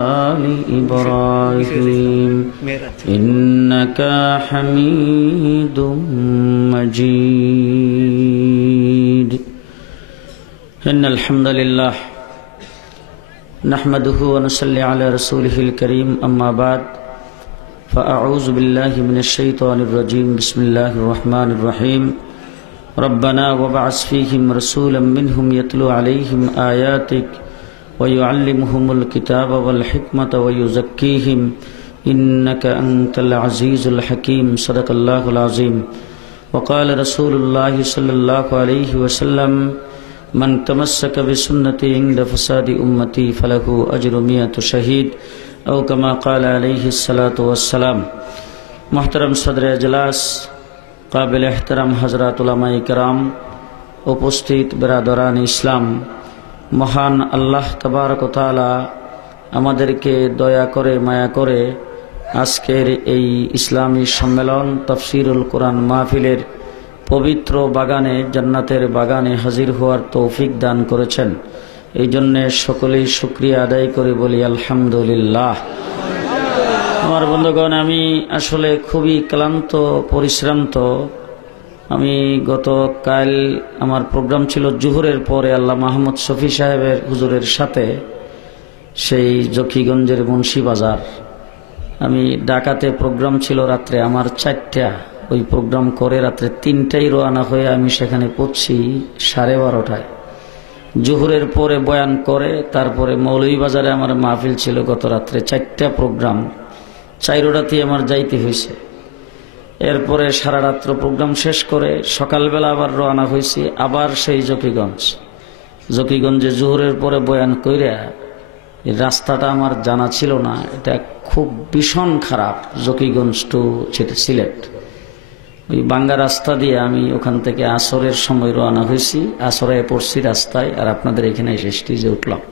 آل إبراهيم إنك حميد مجيد إن الحمد لله نحمده ونصلي على رسوله الكريم أما بعد فأعوذ بالله من الشيطان الرجيم بسم الله الرحمن الرحيم ربنا وبعث فيهم رسولا منهم يتلو عليهم آياتك ويعلمهم الكتاب والحكمة ويزكيهم إنك أنت العزيز الحكيم صدق الله العظيم وقال رسول الله صلى الله عليه وسلم من تمسك بسنتي عند فساد أمتي فله أجر 100 شهيد أو كما قال عليه الصلاة والسلام محترم صدر اجلاس قابل احترام حضرات علماء کرام উপস্থিত বিরাদরান ইসলাম মহান আল্লাহ তাবারক ও তাআলা আমাদেরকে দয়া করে মায়া করে আজকের এই ইসলামী সম্মেলন তাফসীরুল কোরআন মাহফিলের পবিত্র বাগানে জান্নাতের বাগানে হাজির হওয়ার তৌফিক দান করেছেন। এই জন্য সকলেই শুকরিয়া আদায় করে বলি আলহামদুলিল্লাহ। আমার বন্ধুগণ, আমি আসলে খুবই ক্লান্ত পরিশ্রান্ত। আমি গতকাল আমার প্রোগ্রাম ছিল জোহরের পরে আল্লাহ মাহমুদ শফি সাহেবের হুজুরের সাথে সেই জকিগঞ্জের মুন্সিবাজার। আমি ঢাকাতে প্রোগ্রাম ছিল রাত্রে আমার 4টা, ওই প্রোগ্রাম করে রাত্রে 3টায় রওনা হয়ে আমি সেখানে পৌঁছি 12:30টায়। জোহরের পরে বয়ান করে তারপরে মৌলভীবাজারে আমার মাহফিল ছিল গত রাত্রে 4টা প্রোগ্রাম, 4টাতেই আমার যাইতে হয়েছে। এরপরে সারা রাত্র প্রোগ্রাম শেষ করে সকালবেলা আবার রওনা হয়েছি আবার সেই জকিগঞ্জে জোহরের পরে বয়ান কইরা। এই রাস্তাটা আমার জানা ছিল না, এটা খুব ভীষণ খারাপ, জকিগঞ্জ টু সিলেট। ওই বাঙ্গা রাস্তা দিয়ে আমি ওখান থেকে আসরের সময় রওনা হয়েছি, আসরে পড়ছি রাস্তায়, আর আপনাদের এখানে এসে স্টেজে উঠলাম।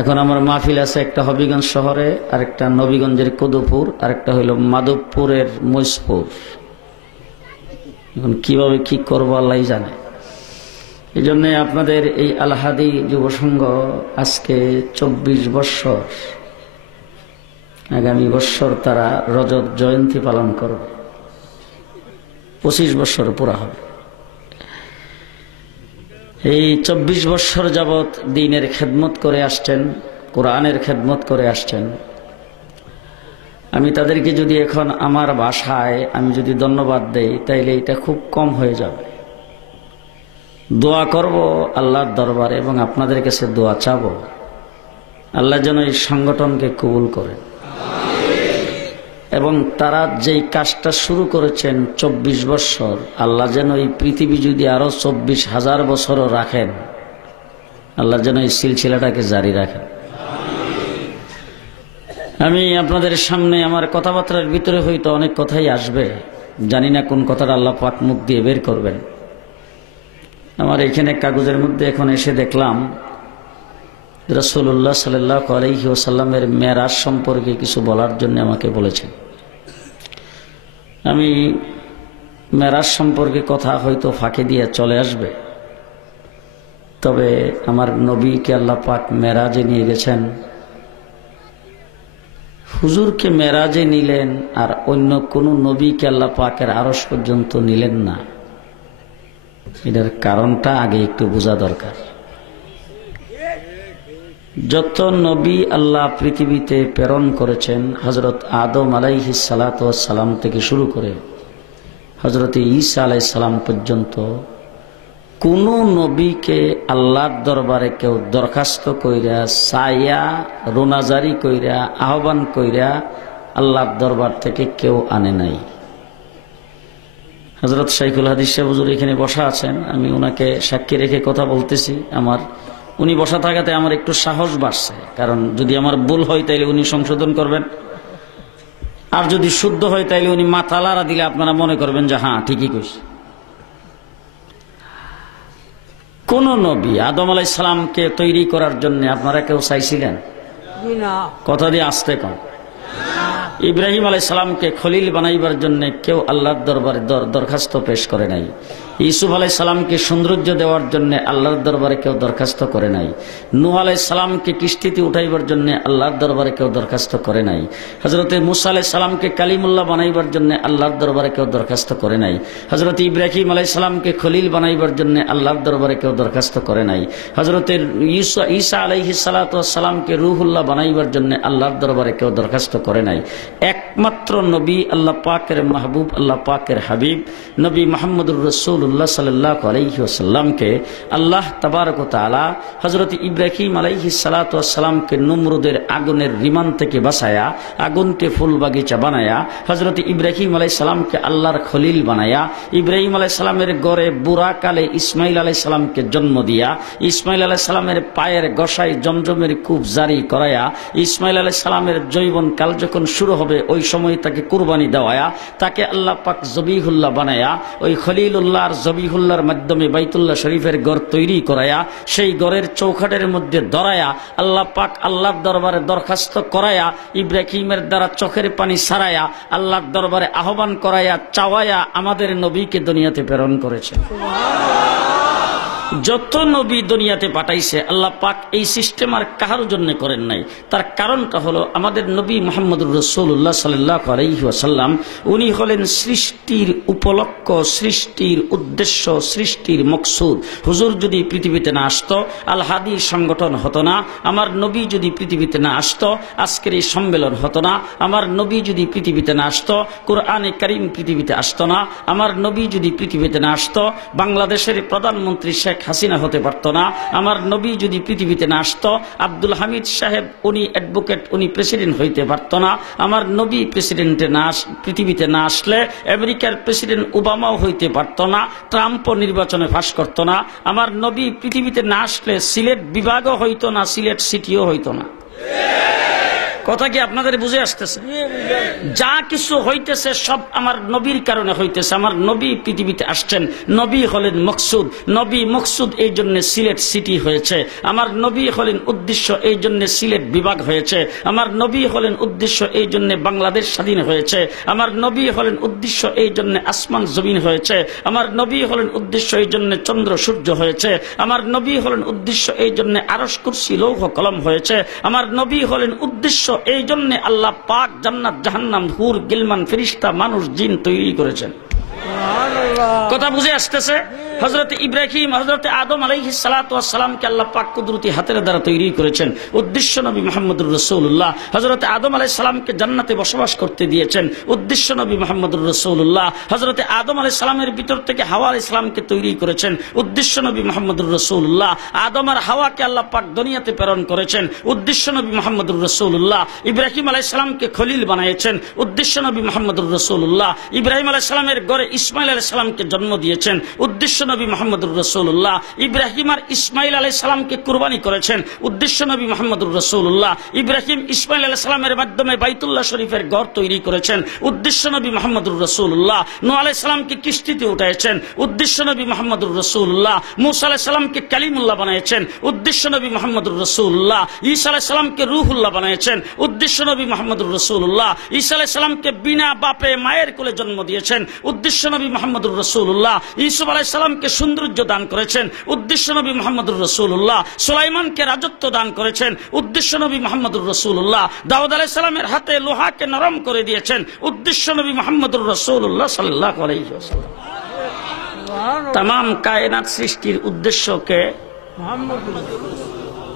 এখন আমার মাহফিল আছে একটা হবিগঞ্জ শহরে, আরেকটা নবীগঞ্জের কদুপুর, আরেকটা হইল মাধবপুরের মৈসপুর। এখন কিভাবে কি করবো আল্লাহ জানে। এই জন্য আপনাদের এই আল-হাদি যুব সংঘ আজকে 24 বৎসর, আগামী বৎসর তারা রজত জয়ন্তী পালন করবে, 25 বৎসর পুরা হবে। এই 24 বৎসর যাবৎ দ্বীনের খেদমত করে আসছেন, কোরআনের খেদমত করে আসছেন। আমি তাদেরকে যদি এখন আমার ভাষায় আমি যদি ধন্যবাদ দেই তাইলে এটা খুব কম হয়ে যাবে। দোয়া করব আল্লাহর দরবারে এবং আপনাদের কাছে দোয়া চাবো আল্লাহ যেন এই সংগঠনকে কবুল করেন এবং তারা যেই কাজটা শুরু করেছেন 24 বৎসর, আল্লাহ যেন এই পৃথিবী যদি আরো 24,000 বছরও রাখেন, আল্লাহ যেন এই সিলসিলাটাকে জারি রাখেন। আমি আপনাদের সামনে আমার কথাবার্তার ভিতরে হয়তো অনেক কথাই আসবে, জানি না কোন কথাটা আল্লাহ পাক মুখ দিয়ে বের করবেন। আমার এখানে কাগজের মধ্যে এখন এসে দেখলাম রাসূলুল্লাহ সাল্লাল্লাহু আলাইহি ওয়াসাল্লামের মেরাজ সম্পর্কে কিছু বলার জন্য আমাকে বলেছেন। আমি মেরাজ সম্পর্কে কথা হয়তো ফাঁকে দিয়ে চলে আসবে, তবে আমার নবীকে আল্লাহ পাক মেরাজে নিয়ে গেছেন, হুজুরকে মেরাজে নিলেন, আর অন্য কোন নবীকে আল্লাহ পাকের আরশ পর্যন্ত নিলেন না। এটার কারণটা আগে একটু বোঝা দরকার। যত নবী আল্লাহ পৃথিবীতে প্রেরণ করেছেন, হযরত আদম আলাইহিস সালাতু ওয়াস সালাম থেকে শুরু করে হযরত ঈসা আলাইহিস সালাম পর্যন্ত কোন নবীকে আল্লাহর দরবারে কেউ দরখাস্ত কইরা সায়া রোনাজারি কইরা আহ্বান কইরা আল্লাহর দরবার থেকে কেউ আনে নাই। হযরত শাইখুল হাদিস সাহেব হুজুর এখানে বসা আছেন, আমি ওনাকে সাক্ষী রেখে কথা বলতেছি। উনি বসা থাকাতে আমার একটু সাহস বাড়ছে, কারণ যদি আমার ভুল হয় তাইলে উনি সংশোধন করবেন, আর যদি শুদ্ধ হয় তাইলে উনি মাথা লাড়া দিলে আপনারা মনে করবেন যে হ্যাঁ ঠিকই কইছে। কোন নবী আদম আলাইহিস সালামকে তৈরি করার জন্য আপনারা কেউ চাইছিলেন? কথা দিয়ে আসতে কম। ইব্রাহিম আলাইহিস সালামকে খলিল বানাইবার জন্য কেউ আল্লাহর দরবারে দরখাস্ত পেশ করে নাই। ইউসুফ আলাইহিস সালামকে সৌন্দর্য দেওয়ার জন্য আল্লাহর দরবারে কেউ দরখাস্ত করে নাই। নূহ আলাইহিস সালামকে কিস্তিতে উঠাইবার জন্য আল্লাহর দরবারে কেউ দরখাস্ত করে নাই। হযরতে মূসা আলাইহিস সালামকে কালিমুল্লাহ বানাইবার জন্য আল্লাহর দরবারে কেউ দরখাস্ত করে নাই। হযরতে ইব্রাহিম আলাইহিস সালামকে খলিল বানাইবার জন্য আল্লাহর দরবারে কেউ দরখাস্ত করে নাই। হযরতে ঈসা আলাইহিস সালাতু ওয়াস সালামকে রূহুল্লাহ বানাইবার জন্য আল্লাহর দরবারে কেউ দরখাস্ত করে নাই। একমাত্র নবী আল্লাহ পাকের মাহবুব, আল্লাহ পাকের হাবিব নবী মুহাম্মদুর রাসূলুল্লাহ সাল্লাল্লাহু আলাইহি ওয়াসাল্লামকে আল্লাহ তাবারক ওয়া তাআলা হযরত ইব্রাহিম আলাইহিস সালাতু ওয়াস সালামকে নমরুদের আগুনের রিমান থেকে বাঁচায়া, আগুনকে ফুল বাগিচা বানায়া, হযরত ইব্রাহিম আলাইহিস সালামকে আল্লাহর খলিল বানায়া, ইব্রাহিম আলাইহিস সালামের গড়ে বুড়া কালে ইসমাইল আলাইহিস সালামকে জন্ম দিয়া, ইসমাইল আলাইহিস সালামের পায়ের গসাই জমজমের কূপ জারি করায়া, ইসমাইল আলাইহিস সালামের জৈবন কাল যখন শুরু হবে ওই সময় তাকে কুরবানি দেওয়ায়া, তাকে আল্লাহ পাক জবিহুল্লাহ বানায়া, ওই খলিলুল্লাহ আর জবিহুল্লাহর মাধ্যমে বাইতুল্লাহ শরীফের ঘর তৈরি করায়া, সেই ঘরের চৌখাটের মধ্যে ধরায়া আল্লাহ পাক আল্লাহর দরবারে দরখাস্ত করায়া, ইব্রাহিমের দ্বারা চোখের পানি সারায়া আল্লাহর দরবারে আহ্বান করায়া চাওয়ায়া আমাদের নবীকে দুনিয়াতে প্রেরণ করেছেন। যত নবী দুনিয়াতে পাঠাইছে আল্লাহ পাক এই সিস্টেম আর কারোর জন্য করেন নাই। তার কারণটা হলো আমাদের নবী মুহাম্মদুর রাসূলুল্লাহ সাল্লাল্লাহু আলাইহি ওয়াসাল্লাম উনি হলেন সৃষ্টির উপলক্ষ, সৃষ্টির উদ্দেশ্য, সৃষ্টির মকসুদ। হুজুর যদি পৃথিবীতে না আসতো আল হাদি সংগঠন হতো না, আমার নবী যদি পৃথিবীতে না আসতো আজকের এই সম্মেলন হতো না, আমার নবী যদি পৃথিবীতে না আসতো কোরআনে কারীম পৃথিবীতে আসতো না, আমার নবী যদি পৃথিবীতে না আসতো বাংলাদেশের প্রধানমন্ত্রী শেখ হাসিনা হতে পারত না, আমার নবী যদি পৃথিবীতে না আসতো আব্দুল হামিদ সাহেব উনি অ্যাডভোকেট উনি প্রেসিডেন্ট হইতে পারত না, আমার নবী পৃথিবীতে না আসলে আমেরিকার প্রেসিডেন্ট ওবামাও হইতে পারত না, ট্রাম্পও নির্বাচনে ফাঁস করত না, আমার নবী পৃথিবীতে না আসলে সিলেট বিভাগও হইতো না, সিলেট সিটিও হইতো না। কথা কি আপনাদের বুঝে আসতেছে? যা কিছু হইতেছে সব আমার নবীর কারণে হইতেছে। আমার নবী পৃথিবীতে আসছেন, নবী হলেন মকসুদ, নবী মকসুদ এই জন্য সিলেট সিটি হয়েছে, আমার নবী হলেন উদ্দেশ্য এই জন্য সিলেট বিভাগ হয়েছে, আমার নবী হলেন উদ্দেশ্য এই জন্য বাংলাদেশ স্বাধীন হয়েছে, আমার নবী হলেন উদ্দেশ্য এই জন্য আসমান জমিন হয়েছে, আমার নবী হলেন উদ্দেশ্য এই জন্য চন্দ্র সূর্য হয়েছে, আমার নবী হলেন উদ্দেশ্য এই জন্য আরশ কুরসি লৌহ কলম হয়েছে, আমার নবী হলেন উদ্দেশ্য এই জন্য আল্লাহ পাক জান্নাত জাহান্নাম হুর গিলমান ফেরেশতা মানুষ জিন তৈরি করেছেন। কথা বুঝে আসতেছে? হযরত ইব্রাহিম হযরত আদম আলাইহিস সালাতু ওয়াস সালামকে আল্লাহ পাক কুদরতি হাতের দ্বারা তৈরি করেছেন, উদ্দেশ্য নবী মুহাম্মদুর রাসূলুল্লাহ। হযরত আদম আলাইহিস সালামকে জান্নাতে বসবাস করতে দিয়েছেন, উদ্দেশ্য নবী মুহাম্মদুর রাসূলুল্লাহ। হযরত আদম আলাইহিস সালামের ভিতর থেকে হাওয়া আলাইহিস সালামকে তৈরি করেছেন, উদ্দেশ্য নবী মুহাম্মদুর রাসূলুল্লাহ। আদম আর হাওয়াকে আল্লাহ পাক দুনিয়াতে প্রেরণ করেছেন, উদ্দেশ্য নবী মুহাম্মদুর রাসূলুল্লাহ। ইব্রাহিম আলাইহিস সালামকে খলিল বানিয়েছেন, উদ্দেশ্য নবী মুহাম্মদুর রাসূলুল্লাহ। ইব্রাহিম আলাইহিস সালামের ঘরে ইসমাইল আলাইহিস সালামকে জন্ম দিয়েছেন, উদ্দেশ্য নবী মুহাম্মদুর রাসূলুল্লাহ। ইব্রাহিম আর ইসমাইল আলাইহিস সালামকে কুরবানি করেছেন, উদ্দেশ্য নবী মুহাম্মদুর রাসূলুল্লাহ। ইব্রাহিম ইসমাইল আলাইহিস সালামের মাধ্যমে বাইতুল্লাহ শরীফের ঘর তৈরি করেছেন, উদ্দেশ্য নবী মুহাম্মদুর রাসূলুল্লাহ। নূহ আলাইহিস সালামকে কিস্তিতে উঠাইছেন, উদ্দেশ্য নবী মুহাম্মদুর রাসূলুল্লাহ। মূসা আলাইহিস সালামকে কালিমুল্লাহ বানিয়েছেন, উদ্দেশ্য নবী মুহাম্মদুর রাসূলুল্লাহ। ঈসা আলাইহিস সালামকে রূহুল্লাহ বানিয়েছেন, উদ্দেশ্য নবী মুহাম্মদুর রাসূলুল্লাহ। ঈসা আলাইহিস সালামকে বিনা বাপে মায়ের কোলে জন্ম দিয়েছেন, উদ্দেশ্য নবী মুহাম্মদুর রাসূলুল্লাহ। ইউসুফ আলাইহিস সালামকে সৌন্দর্য দান করেছেন, উদ্দেশ্য নবী মুহাম্মদুর রাসূলুল্লাহ। সুলাইমানকে রাজত্ব দান করেছেন, উদ্দেশ্য নবী মুহাম্মদুর রাসূলুল্লাহ। দাউদ আলাইহিস সালামের হাতে লোহাকে নরম করে দিয়েছেন, উদ্দেশ্য নবী মুহাম্মদুর রাসূলুল্লাহ সাল্লাল্লাহু আলাইহি ওয়াসাল্লাম। तमाम কায়নাত সৃষ্টির উদ্দেশ্যকে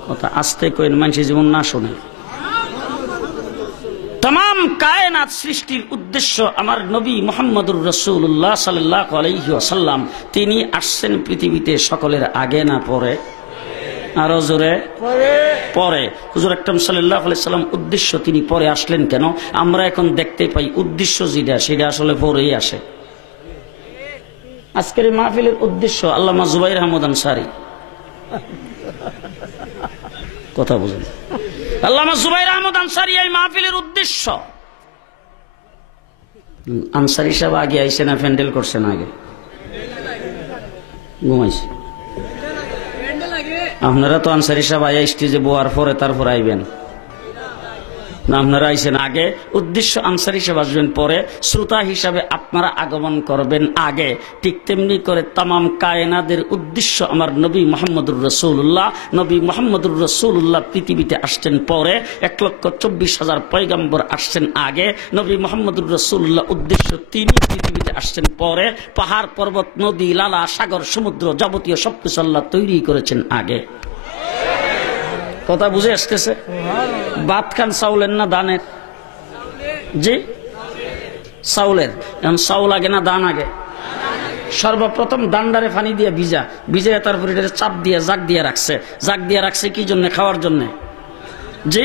কথা আস্তে কইন মানুষ জীবন না শুনে। तमाम কায়নাত সৃষ্টির উদ্দেশ্য আমার নবী মুহাম্মদুর রাসূলুল্লাহ সাল্লাল্লাহু আলাইহি ওয়াসাল্লাম। তিনি আসছেন পৃথিবীতে সকলের আগে না পরে? আরো জোরে পরে। হুজুর আকরাম সাল্লাল্লাহু আলাইহি সাল্লাম উদ্দেশ্য তিনি পরে আসলেন কেন? আমরা এখন দেখতে পাই উদ্দেশ্য যেটা সেটা আসলে পরেই আসে। আজকের এই মাহফিলের উদ্দেশ্য আল্লামা জুবাইর আহমদ আনসারী। কথা বুঝেন? আল্লামা জুবাইর আহমদ আনসারী এই মাহফিলের উদ্দেশ্য। আনসারী সাহেব আগে আইসে না প্যান্ডেল করছেন? আগে ঘুমাইছে। আপনারা তো আনসারী সাহেব আয়া স্টেজে বোয়ার পরে তারপর আইবেন। না আপনারা আইছেন আগে, উদ্দেশ্য আনসার হিসেবে আসবেন পরে, শ্রোতা হিসাবে আপনারা আগমন করবেন আগে। ঠিক তেমনি করে তামাম কায়নাদের উদ্দেশ্য আমার নবী মুহাম্মদুর রাসূলুল্লাহ। নবী মুহাম্মদুর রাসূলুল্লাহ পৃথিবীতে আসছেন পরে, 1,24,000 পয়গম্বর আসছেন আগে। নবী মুহাম্মদুর রাসূলুল্লাহ উদ্দেশ্য তিনি পৃথিবীতে আসছেন পরে। পাহাড় পর্বত নদী লালা সাগর সমুদ্র যাবতীয় সবকিছু আল্লাহ তৈরি করেছেন আগে। কথা বুঝে আসতেছে? ভাত খান চাউলের না দানের? জি চাউলের। এখন চাউল আগে না দান আগে? সর্বপ্রথম দান্ডারে পানি দিয়ে ভিজা তারপরে এটা চাপ দিয়ে জাগ দিয়ে রাখছে কি জন্য? খাওয়ার জন্য। জি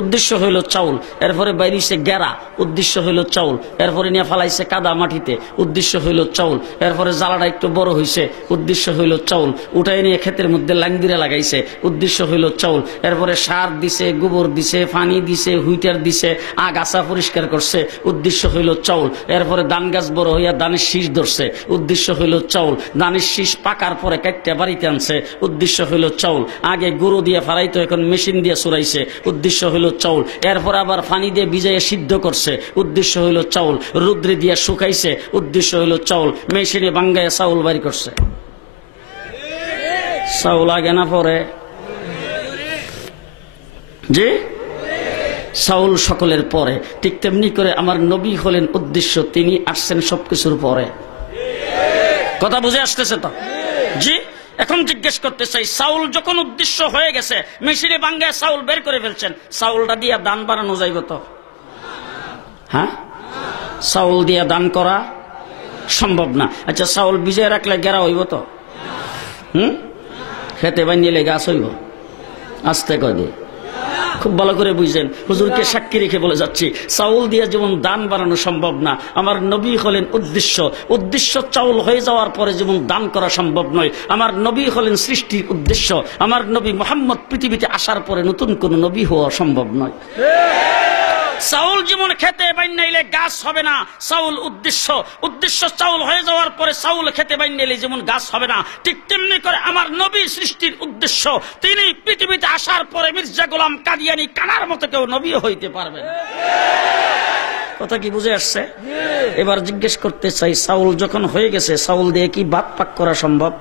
উদ্দেশ্য হইল চাউল। এরপরে বাইরিছে গেরা, উদ্দেশ্য হইল চাউল। এরপরে নিয়ে ফালাইছে কাদা মাটিতে, উদ্দেশ্য হইল চাউল। এরপরে জ্বালাটা একটু বড় হইছে, উদ্দেশ্য হইল চাউল। উঠাই নিয়ে ক্ষেতের মধ্যে লাঙ্গিরা লাগাইছে, উদ্দেশ্য হইল চাউল। এরপরে সার দিছে, গোবর দিছে, পানি দিছে, হুইটার দিছে, আগাছা পরিষ্কার করছে, উদ্দেশ্য হইল চাউল। এরপরে ধান গাছ বড় হইয়া ধানের শীষ ধরছে, উদ্দেশ্য হইল চাউল। ধানের শীষ পাকার পরে কাটতে বাড়িতে আনছে, উদ্দেশ্য হইল চাউল। আগে গরু দিয়ে ফারাইতো, এখন মেশিন দিয়ে চুরাইছে, উদ্দেশ্য হইল চাউল। এরপর আবার পানি দিয়ে ভিজাইয়া সিদ্ধ করছে, উদ্দেশ্য হইল চাউল। রুদ্রে দিয়ে শুকাইছে, উদ্দেশ্য হইল চাউল। মেশিনে বাঙ্গাইয়া চাউল বাড়ি করছে। চাউল আগে না পরে? জি চাউল সকলের পরে। ঠিক তেমনি করে আমার নবী হলেন উদ্দেশ্য, তিনি আসছেন সবকিছুর পরে। কথা বুঝে আসতেছে তো? জি এখন জিজ্ঞেস করতে চাই, চাউল যখন উদ্দেশ্য হয়ে গেছে, মেশিনে বাঙ্গায় চাউল বের করে ফেলছেন, চাউলটা দিয়ে দান বানানো যাইব তো? হ্যাঁ চাউল দিয়ে দান করা সম্ভব না। আচ্ছা চাউল ভিজিয়ে রাখলে গেরা হইব তো? খেতে বানিয়ে গাছ হইব? আস্তে কদি খুব ভালো করে বুঝছেন, হুজুরকে সাক্ষী রেখে বলে যাচ্ছি, চাউল দিয়ে যেমন দান বানানো সম্ভব না, আমার নবী হলেন উদ্দেশ্য। উদ্দেশ্য চাউল হয়ে যাওয়ার পরে যেমন দান করা সম্ভব নয়, আমার নবী হলেন সৃষ্টির উদ্দেশ্য। আমার নবী মুহাম্মদ পৃথিবীতে আসার পরে নতুন কোন নবী হওয়া সম্ভব নয়। চাউল যেমন খেতে বানাইলে গাছ হবে না, চাউল উদ্দেশ্য। উদ্দেশ্য চাউল হয়ে যাওয়ার পরে চাউল খেতে বানাইলে যেমন গাছ হবে না, ঠিক তেমনি করে আমার নবী সৃষ্টির উদ্দেশ্য। তিনি পৃথিবীতে আসার পরে মির্জা গোলাম কাদিয়ানী কানার মতো কেউ নবী হইতে পারবে না। কথা কি বুঝে আসছে? এবার জিজ্ঞেস করতে চাই, চাউল যখন হয়ে গেছে, চাউল দিয়ে কি ভাত পাক করা সম্ভব?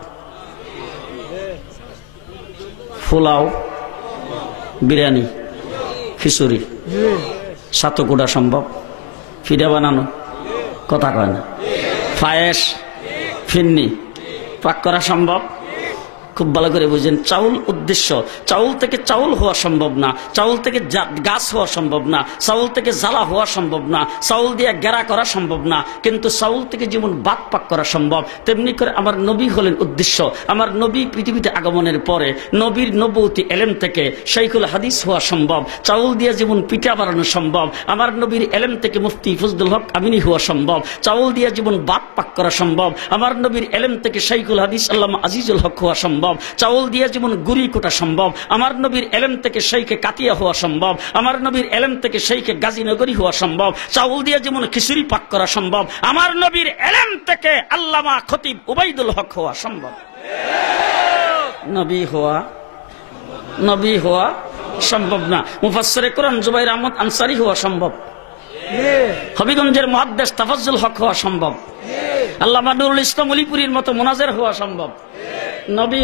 পোলাও, বিরিয়ানি, খিচুড়ি, সাতকুড়া সম্ভব? ফিডা বানানো? কথা কয় না। পায়েস, ফিন্নি পাক করা সম্ভব? খুব ভালো করে বুঝেন, চাউল উদ্দেশ্য। চাউল থেকে চাউল হওয়া সম্ভব না, চাউল থেকে গাছ হওয়া সম্ভব না, চাউল থেকে জ্বালা হওয়া সম্ভব না, চাউল দিয়ে গেরা করা সম্ভব না, কিন্তু চাউল থেকে যেমন ভাত পাক করা সম্ভব, তেমনি করে আমার নবী হলেন উদ্দেশ্য। আমার নবী পৃথিবীতে আগমনের পরে নবীর নবুয়তি এলেম থেকে শাইখুল হাদিস হওয়া সম্ভব। চাউল দিয়ে যেমন পিঠা বানানো সম্ভব, আমার নবীর এলেম থেকে মুফতি ফজলুল হক আমিনী হওয়া সম্ভব। চাউল দিয়ে যেমন ভাত পাক করা সম্ভব, আমার নবীর এলেম থেকে শাইখুল হাদিস আল্লামা আজিজুল হক হওয়া সম্ভব। চাউল দিয়ে যেমন গুড়ি কোটা সম্ভব, আমার নবীর এলেম থেকে শাইখে কাতিয়া হওয়া সম্ভব। আমার নবীর এলেম থেকে শাইখে গাজীনগরী হওয়া সম্ভব। চাউল দিয়ে যেমন খিচুড়ি পাক করা সম্ভব, আমার নবীর এলেম থেকে আল্লামা খতিব উবাইদুল হক হওয়া সম্ভব। নবী হওয়া সম্ভব না। মুফাসসিরে কোরআন জুবাইর আহমদ আনসারী হওয়া সম্ভব। হবিগঞ্জের মুহাদ্দিস তাফাজ্জুল হক হওয়া সম্ভব। আল্লামা নুরুল ইসলাম অলিপুরীর মতো মুনাজের হওয়া সম্ভব। নবী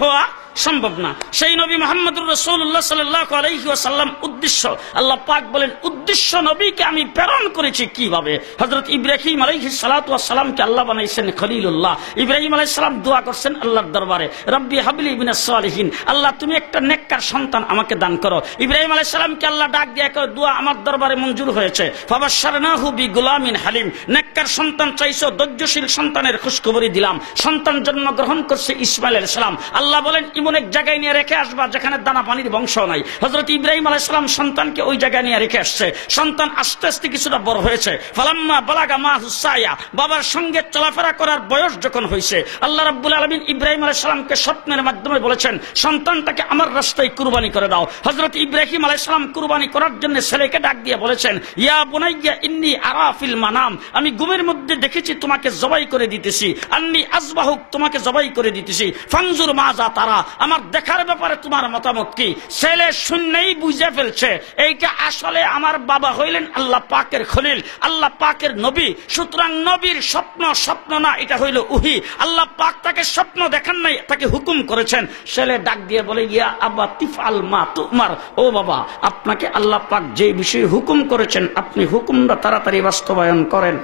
হওয়া সম্ভব না। সেই নবী মুহাম্মদুর রাসূলুল্লাহ সাল্লাল্লাহু আলাইহি ওয়াসাল্লাম উদ্দেশ্য। আল্লাহ পাক বলেন, উদ্দেশ্য নবীকে আমি প্রেরণ করেছি কিভাবে? হযরত ইব্রাহিম আলাইহিস সালাতু ওয়াস সালামকে আল্লাহ বানাইছেন খলিলুল্লাহ। ইব্রাহিম আলাইহিস সালাম দোয়া করছেন আল্লাহর দরবারে, রব্বি হাবলি মিনাস সালিহিন, আল্লাহ তুমি একটা নেককার সন্তান আমাকে দান করো। ইব্রাহিম আলাইহিস সালামকে আল্লাহ ডাক দিয়ে কয়, দোয়া আমার দরবারে মঞ্জুর হয়েছে। ফাবাশশারনাহু বিগুলামিন হালিম, নেককার সন্তান চাইছো, ধৈর্যশীল সন্তানের খুশখবরি দিলাম। সন্তান জন্মগ্রহণ করছে ইসমাইল আলাইহিস সালাম। আল্লাহ বলেন, এমন এক জায়গায় নিয়ে রেখে আসবা যেখানে দানা পানির বংশ নাই। হযরত ইব্রাহিম আলাইহিস সালাম সন্তানকে ওই জায়গায় নিয়ে রেখে আসছে। সন্তান আস্তে আস্তে কিছুটা বড় হয়েছে। ফালাম্মা বালাগা মাহুস সায়া, বাবার সঙ্গে চলাফেরা করার বয়স যখন হয়েছে, আল্লাহ রাব্বুল আলামিন ইব্রাহিম আলাইহিস সালামকে স্বপ্নের মাধ্যমে বলেছেন, সন্তানটাকে আমার রাস্তায় কুরবানি করে দাও। হযরত ইব্রাহিম আলাইহিস সালাম কুরবানি করার জন্য ছেলেকে ডাক দিয়ে বলেছেন, ইয়া বুনাইয়া ইন্নী আরা ফিল মানাম, আমি ঘুমের মধ্যে দেখেছি তোমাকে জবাই করে দিতেছি। আন্নী আযবাহুক, তোমাকে জবাই করে দিতেছি। ফানজুর মাযা তারা, আমার দেখার ব্যাপারে তোমার মতামত কি? ছেলে শূন্যই বুঝে ফেলছে এইটা আসলে আমার বাবা হইলেন আল্লাহ পাকের খলিল, আল্লাহ পাকের নবী। সুতরাং নবীর স্বপ্ন স্বপ্ন না, এটা হইল উহি। আল্লাহ পাক তাকে স্বপ্ন দেখান নাই, তাকে হুকুম করেছেন। ছেলে ডাক দিয়ে বলে, ইয়া আবা তিফআল মা তুমার, ও বাবা আপনাকে আল্লাহ পাক যে বিষয়ে হুকুম করেছেন আপনি হুকুমটা তাড়াতাড়ি বাস্তবায়ন করেন।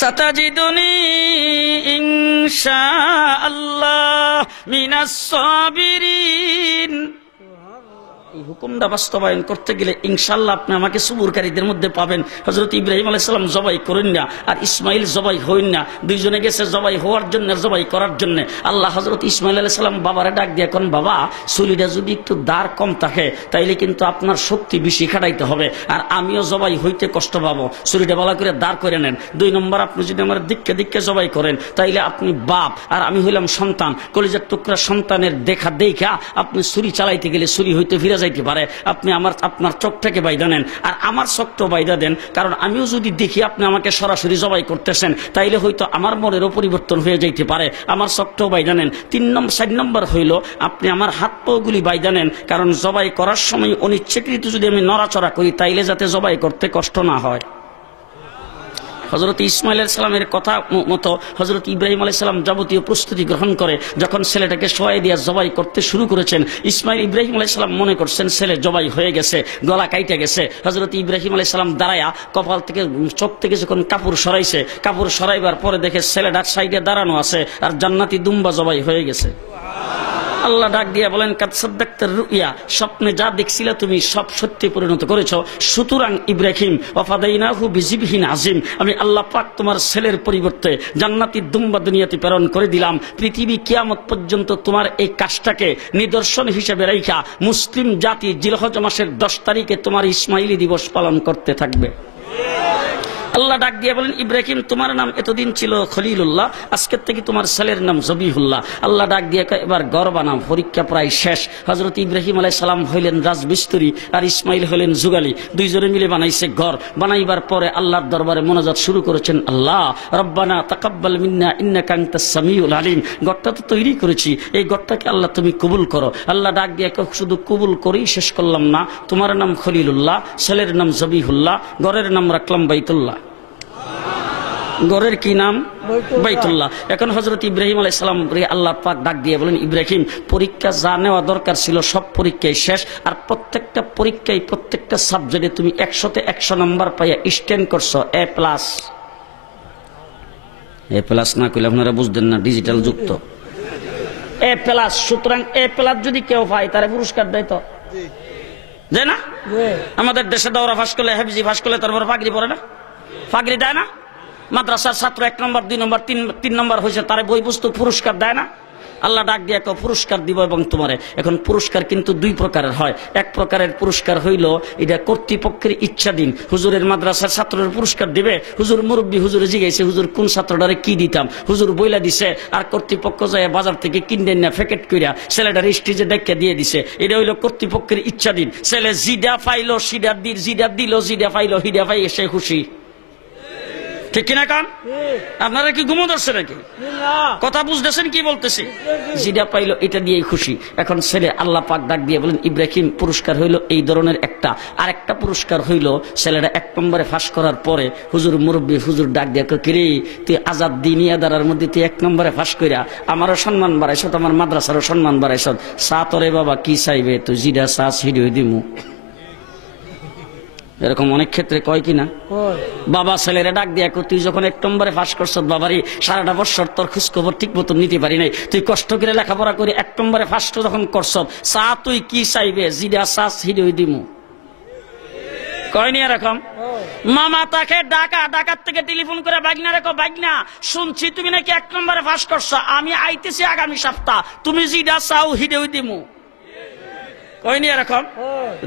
সাতাজিদুনি ইনশাআল্লাহ মিনাস সাবিরিন। এই হুকুমটা বাস্তবায়ন করতে গেলে ইনশাআল্লাহ আপনি আমাকে সবুরকারীদের মধ্যে পাবেন। হযরত ইব্রাহিম আলাইহিস সালাম জবাই করেন না, আর ইসমাইল জবাই হইন না, দুইজনে গেছে জবাই হওয়ার জন্য, জবাই করার জন্য। আল্লাহ হযরত ইসমাইল আলাইহিস সালাম বাবারে ডাক দিয়ে কোন বাবা, চুলিটা যদি একটু দাঁড় কম থাকে তাইলে কিন্তু আপনার শক্তি বেশি খাটাইতে হবে, আর আমিও জবাই হইতে কষ্ট পাবো, চুলিটা ভালো করে দাঁড় করে নেন। 2 নম্বর, আপনি যদি আমার দিককে দিককে জবাই করেন তাইলে আপনি বাপ আর আমি হইলাম সন্তান, কলিজার টুকরা সন্তানের দেখা আপনি ছুরি চালাইতে গেলে ছুরি হইতে ফিরে যাইতে পারে। আপনি আপনার চোখটাকে বাইদা নেন আর আমার চোখটাও বাইদা দেন, কারণ আমিও যদি দেখি আপনি আমাকে সরাসরি জবাই করতেছেন তাইলে হয়তো আমার মনেরও পরিবর্তন হয়ে যাইতে পারে, আমার চোখটাও বাইদা নেন। 4 নম্বর হইল আপনি আমার হাত পাগুলি বাইদা নেন, কারণ জবাই করার সময় অনিচ্ছাকৃত যদি আমি নড়াচড়া করি তাইলে যাতে জবাই করতে কষ্ট না হয়। হযরত ইসমাইল আলাইহিস সালামের কথা মতো হযরত ইব্রাহিম আলাইহিস সালাম যাবতীয় প্রস্তুতি গ্রহণ করে যখন ছেলেটাকে শোয়াই দিয়ে জবাই করতে শুরু করেছেন, ইব্রাহিম আলাইহিস সালাম মনে করছেন ছেলে জবাই হয়ে গেছে, গলা কাইটে গেছে। হযরত ইব্রাহিম আলাইহিস সালাম দাঁড়ায়া কপাল থেকে চোখ থেকে যখন কাপড় সরাইছে, কাপড় সরাইবার পরে দেখে ছেলেটার সাইডে দাঁড়ানো আছে আর জান্নাতি দুম্বা জবাই হয়ে গেছে। আল্লাহ ডাক দিয়ে বলেন, কাদ সাদ্দাকতার রুইয়া, স্বপ্নে যা দেখছিলে তুমি সব সত্যি পরিণত করেছো। সুতরাং ইব্রাহিম ওয়াফাদাইনাহু বিযিবহিন আযীম, আমি আল্লাহ পাক তোমার ছেলের পরিবর্তে জান্নাতি দুম্বা দুনিয়াতে প্রেরণ করে দিলাম। পৃথিবী কিয়ামত পর্যন্ত তোমার এই কাজটাকে নিদর্শন হিসেবে রাইখা মুসলিম জাতি জিলহজ মাসের 10 তারিখে তোমার ইসমাইলি দিবস পালন করতে থাকবে। আল্লাহ ডাক দিয়ে বলেন, ইব্রাহিম তোমার নাম এতদিন ছিল খলিলুল্লাহ, আজকের থেকে তোমার ছেলের নাম জবিহুল্লাহ। আল্লাহ ডাক দিয়ে এবার ঘর বানাও, পরীক্ষা প্রায় শেষ। হযরত ইব্রাহিম আলাইহিস সালাম হইলেন রাজমিস্ত্রি আর ইসমাইল হইলেন যুগালী, দুইজনে মিলে বানাইছে ঘর। বানাইবার পরে আল্লাহর দরবারে মোনাজাত শুরু করেছেন, আল্লাহ রব্বানা তাকাব্বাল মিন্না ইন্নাকা আনতাস সামিউল আলিম। ঘরটা তো তৈরি করেছি, এই ঘরটাকে আল্লাহ তুমি কবুল করো। আল্লাহ ডাক দিয়ে শুধু কবুল করেই শেষ করলাম না, তোমার নাম খলিলুল্লাহ, ছেলের নাম জবিহুল্লাহ, ঘরের নাম রাখলাম বাইতুল্লাহ। ঘরের কি নাম? বাইতুল্লাহ। এখন হযরত ইব্রাহিম আলাইহিস সালাম আল্লাহ পাক ডাক দিয়ে বলেন, ইব্রাহিম পরীক্ষা যা নেওয়া দরকার ছিল সব পরীক্ষায় শেষ, আর প্রত্যেকটা পরীক্ষায় প্রত্যেকটা সাবজেক্টে তুমি 100তে 100 নাম্বার পাইয়া স্ট্যান্ড করছো A+। A+ না কইলে আপনারা বুঝতেন না, ডিজিটাল যুক্ত A+। সুতরাং A+ যদি কেউ পায় তারে পুরস্কার দেয় তো দেয় না? আমাদের দেশে দৌড়া ফাঁস করলে, হেফজি ফাঁস করলে তারপরে পাগড়ি পরে না, পাগড়ি দেয় না? মাদ্রাসার ছাত্র 1 নম্বর 2 নম্বর 3 নম্বর হয়েছে তারে বই পুস্তক পুরস্কার দেয় না? আল্লাহ ডাক দিয়ে পুরস্কার দিব এবং তোমারে। এখন পুরস্কার কিন্তু 2 প্রকারের হয়। এক প্রকারের পুরস্কার হইল এটা কর্তৃপক্ষের ইচ্ছাধীন, হুজুরের মাদ্রাসার ছাত্রের পুরস্কার দিবে, হুজুর মুরব্বী হুজুরে জিজ্ঞাসা হুজুর কোন ছাত্রটারে কি দিতাম, হুজুর বইলা দিছে আর কর্তৃপক্ষ যায় বাজার থেকে কিনে না প্যাকেট কইরা ছেলেটার স্টেজে দেখে দিয়ে দিছে। এটা হইল কর্তৃপক্ষের ইচ্ছাধীন। ছেলে জিডা পাইলো সিডা জিডা দিল, জিডা পাইলো হিডা পাই এসে খুশি, ঠিক কিনা? কান আপনারা কি ঘুমো ধরছে নাকি? কথা বুঝতেছেন কি বলতেছি? যেটা পাইলো এটা দিয়েই খুশি। এখন ছেলে আল্লাহ পাক ডাক দিয়ে বলেন, ইব্রাহিম পুরস্কার হইলো এই ধরনের একটা। আর একটা পুরস্কার হইলো ছেলেটা 1 নম্বরে ফাঁস করার পরে হুজুর মুরব্বী হুজুর ডাক দিয়ে কিরে তুই আজাদ দিনিয়াদার মধ্যে তুই 1 নম্বরে ফাঁস কইরা আমারও সম্মান বাড়াইছ, আমার মাদ্রাসারও সম্মান বাড়াইছ, চা তোরে বাবা কি চাইবে তুই জিডা চা ছিড়িয়ে দিমু। এরকম অনেক ক্ষেত্রে কয় কিনা বাবা ছেলেরা ডাক দিয়া তুই যখন 1 নম্বরে পাস করছ বাবারি সারাটা বছর তোর খোঁজখবর ঠিক মতো নিতে পারি নাই, তুই কষ্ট করে লেখাপড়া করে 1 নম্বরে ফার্স্ট যখন করছ চা তুই কি চাইবে জিডা চা হিড়ে দিমু, কয়নি এরকম? মামা তাকে ডাকাত থেকে টেলিফোন করে বাগনা রেখো, বাগনা শুনছি তুমি নাকি 1 নম্বরে পাস করছো, আমি আইতেছি আগামী সপ্তাহ, তুমি জিডা চাও হিড়ে দিমু, কয়নি এরকম?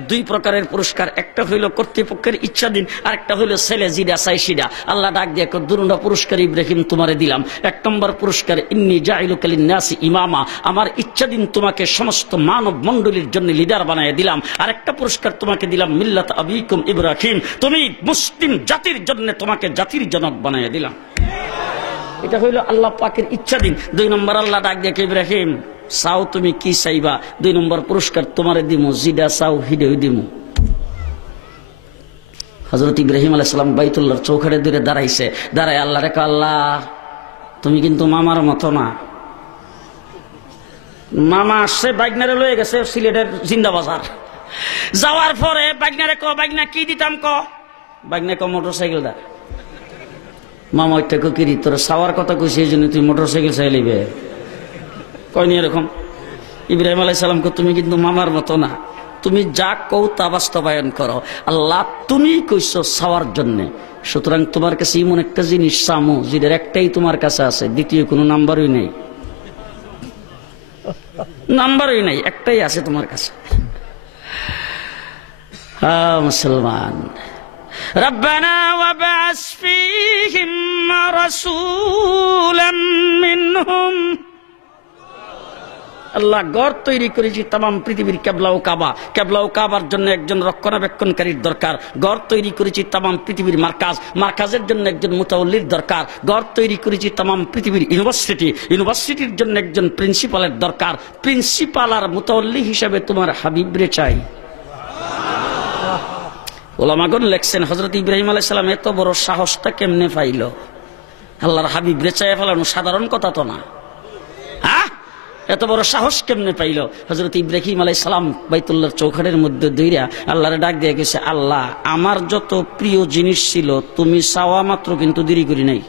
2 প্রকারের পুরস্কার, একটা হইল কর্তৃপক্ষের ইচ্ছাধীন আর একটা হইল ছেলে জিডা চাই সিডা। আল্লাহ ডাক দিয়ে দুটো পুরস্কার ইব্রাহিম তোমারে দিলাম। 1 নম্বর পুরস্কার ইন্নী জাইলুকা লিন-নাসি ইমামা, আমার ইচ্ছাধীন তোমাকে সমস্ত মানব মণ্ডলীর জন্য লিডার বানায় দিলাম। আর একটা পুরস্কার তোমাকে দিলাম মিল্লাত আবিকুম ইব্রাহিম, তুমি মুসলিম জাতির জন্য তোমাকে জাতির জনক বানায় দিলাম। এটা হইল আল্লাহ পাকের ইচ্ছাধীন। 2 নম্বর আল্লাহ ডাক দেখে ইব্রাহিম চাও তুমি কি চাইবা? 2 নম্বর পুরস্কার তোমারে দিমু, জিডা চাও হিডেও দিমু। হযরত ইব্রাহিম আলাইহিস সালাম বাইতুল্লাহর চৌখাটে দূরে দাঁড়াইছে, দাঁড়ায় আল্লাহ রেখা, আল্লাহ তুমি কিন্তু মামার মতো না। মামা আসছে, বাইকনারে লয়ে গেছে সিলেটের জিন্দা বাজার। যাওয়ার পরে বাইকনারে ক, বাইকনা কি দিতাম ক? বাইকনা ক মোটরসাইকেল দা। মামা ওইটা কিরি তোর চাওয়ার কথা কইছে এই জন্য তুই মোটরসাইকেল চাই লিবে? কয়নি এরকম? ইব্রাহিম আলাইহিস সালাম কো তুমি কিন্তু মামার মতো না, তুমি যা কও তা বাস্তবায়ন করো। আল্লাহ তুমি কইছো চাওয়ার জন্যে, সুতরাং তোমার কাছে এমন একটা জিনিস চামু যেটার একটাই তোমার কাছে আছে, দ্বিতীয় কোনো নাম্বারই নেই, নাম্বারই নেই, একটাই আছে তোমার কাছে। মুসলমান, রব্বানা ওয়াবআস ফীহিম রাসূলাম মিনহুম। আল্লাহ ঘর তৈরি করেছি তামাম পৃথিবীর কেবলা ও কাবা, কেবলা ও কাবার জন্য একজন রক্ষণাবেক্ষণকারীর দরকার। ঘর তৈরি করেছি তামাম পৃথিবীর মার্কাজ, মার্কাজের জন্য একজন মুতাওয়াল্লির দরকার। ঘর তৈরি করেছি তামাম পৃথিবীর ইউনিভার্সিটি, ইউনিভার্সিটির জন্য একজন প্রিন্সিপালের দরকার। প্রিন্সিপাল আর মুতাওয়াল্লি হিসেবে তোমার হাবিবরে চাই। ওলামাগণ লেখছেন হযরত ইব্রাহিম আলাইহিস সালাম এত বড় সাহসটা কেমনে পাইল? আল্লাহর হাবিবরে চাই ফেলানো সাধারণ কথা তো না। হ্যাঁ, এত বড় সাহস কেমনে পাইল? হযরত ইব্রাহিম আলাইহিস সালাম বাইতুল্লাহর চৌখাটের মধ্যে দইরা আল্লাহরে ডাক দিয়ে গেছে, আল্লাহ আমার যত প্রিয় জিনিস ছিল তুমি চাওয়া মাত্র কিন্তু দেরি করি নাই।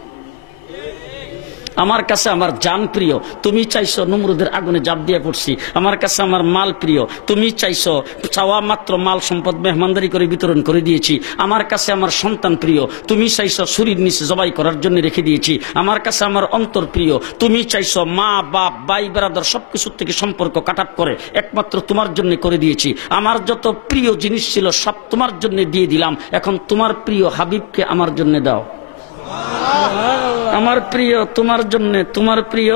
আমার কাছে আমার জান প্রিয়, তুমি চাইছো নমরুদের আগুনে জাপ দিয়ে পড়ছি। আমার কাছে আমার মাল প্রিয়, তুমি চাইছো চাওয়া মাত্র মাল সম্পদ মেহমানদারি করে বিতরণ করে দিয়েছি। আমার কাছে আমার সন্তান প্রিয়, তুমি চাইছো ছুরির নিচে জবাই করার জন্য রেখে দিয়েছি। আমার কাছে আমার অন্তর প্রিয়, তুমি চাইছো মা বাপ ভাই বেরাদার সবকিছুর থেকে সম্পর্ক কাটাপ করে একমাত্র তোমার জন্য করে দিয়েছি। আমার যত প্রিয় জিনিস ছিল সব তোমার জন্য দিয়ে দিলাম, এখন তোমার প্রিয় হাবিবকে আমার জন্য দাও। আমার প্রিয় তোমার জন্য, তোমার প্রিয়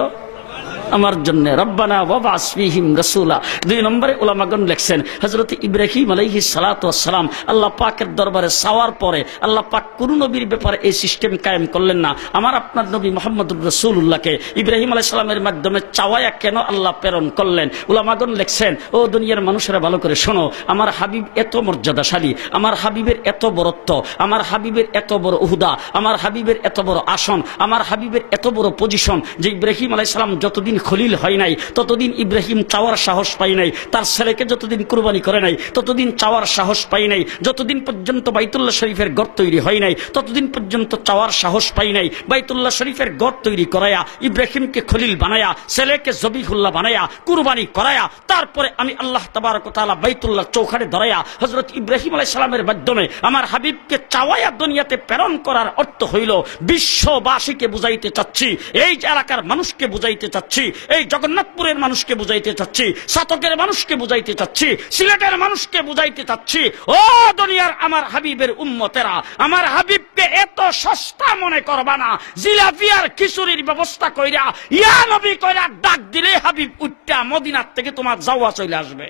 আমার জন্য। রব্বানা ওয়াবআস ফীহিম রাসূলা। 2 নম্বরে উলামাগণ লেখছেন হযরত ইব্রাহিম আলাইহিস সালাতু ওয়াস সালাম আল্লাহ পাকের দরবারে চাওয়ার পরে আল্লাহ পাক কোন নবীর ব্যাপারে এই সিস্টেম কায়েম করলেন না। আমার আপনার নবী মুহাম্মদুর রাসূলুল্লাহকে ইব্রাহিম আলাইহিস সালামের মাধ্যমে চাওয়ায়া কেন আল্লাহ প্রেরণ করলেন? উলামাগণ লেখছেন, ও দুনিয়ার মানুষেরা ভালো করে শোনো, আমার হাবিব এত মর্যাদাশালী, আমার হাবিবের এত বরত্ব, আমার হাবিবের এত বড় উহুদা, আমার হাবিবের এত বড় আসন, আমার হাবিবের এত বড় পজিশন যে ইব্রাহিম আলাইহিস সালাম যতদিন খলিল হয় নাই ততদিন ইব্রাহিম চাওয়ার সাহস পাই নাই। তার ছেলেকে যতদিন কুরবানি করে নাই ততদিন চাওয়ার সাহস পাই নাই। যতদিন পর্যন্ত বাইতুল্লাহ শরীফের ঘর তৈরি হয় নাই ততদিন পর্যন্ত চাওয়ার সাহস পাই নাই। বাইতুল্লাহ শরীফের ঘর তৈরি করায়া ইব্রাহিমকে খলিল বানায়া, ছেলেকে জবিহুল্লাহ বানায়া, কুরবানি করায়া, তারপরে আমি আল্লাহ তাবারক ওয়া তাআলা বাইতুল্লাহ চৌখাটে ধরায়া হযরত ইব্রাহিম আলাইহিস সালামের মাধ্যমে আমার হাবিবকে চাওয়ায়া দুনিয়াতে প্রেরণ করার অর্থ হইল বিশ্ববাসীকে বুঝাইতে চাচ্ছি, এই এলাকার মানুষকে বুঝাইতে চাচ্ছি, এই জগন্নাথপুরের মানুষকে বুঝাইতে চাচ্ছি, সাতকের মানুষকে বুঝাইতে চাচ্ছি, সিলেটের মানুষকে বুঝাইতে চাচ্ছি, ও দুনিয়ার আমার হাবিবের উম্মতেরা, আমার হাবিবকে এত সস্তা মনে করবা না। জিলাপি আর খিচুড়ির ব্যবস্থা কইরা ইয়া নবী কইরা ডাক দিলে হাবিব উঠটা মদিনার থেকে তোমার যাওয়া চলে আসবে।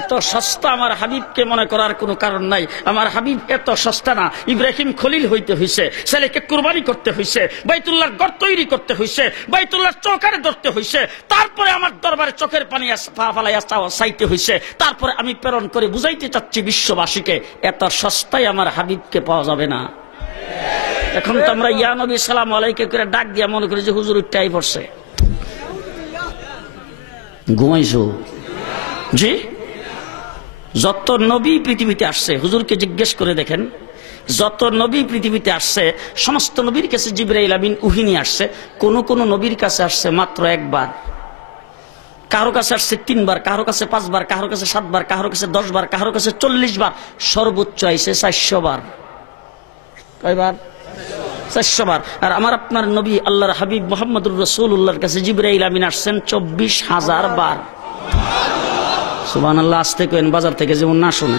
এত সস্তা আমার হাবিবকে মনে করার কোনো কারণ নাই। আমার হাবিব এত সস্তা না। ইব্রাহিম খলিল হইতে হইছে, ছেলেকে কুরবানি করতে হইছে, বাইতুল্লাহর ঘর তৈরি করতে হইছে, বাইতুল্লাহর চৌকারে ধরতে হইছে, তারপরে আমার দরবারে চোখের পানি ফালাইয়া চাইতে হইছে, তারপরে আমি প্রেরণ করে বুঝাইতে চাচ্ছি বিশ্ববাসীকে এত সস্তায় আমার হাবিবকে পাওয়া যাবে না। এখন তো আমরা ইয়া নবী সালাম আলাইকে করে ডাক দিয়া মনে করি যে হুজুর উঠতেই পড়ছে। ঘুমাইছো? জি, যত নবী পৃথিবীতে আসছে হুজুরকে জিজ্ঞেস করে দেখেন, যত নবী পৃথিবীতে আসছে সমস্ত নবীর কাছে জিবরাইল আমিন ওহী নিয়ে আসছে। কোন কোন নবীর কাছে আসছে মাত্র একবার, কারো কাছে আসছে 3 বার, কারো কাছে 5 বার, কারো কাছে 7 বার, কারো কাছে 10 বার, কারো কাছে 40 বার, সর্বোচ্চ আইছে 400 বার। কয়বার? 400 বার। আর আমার আপনার নবী আল্লাহর হাবিব মুহাম্মদুর রাসূলুল্লাহর কাছে জিবরাইল আমিন আসছেন 24,000 বার। সুবহানাল্লাহ। আসতে কেন বাজার থেকে যেমন না শুনে।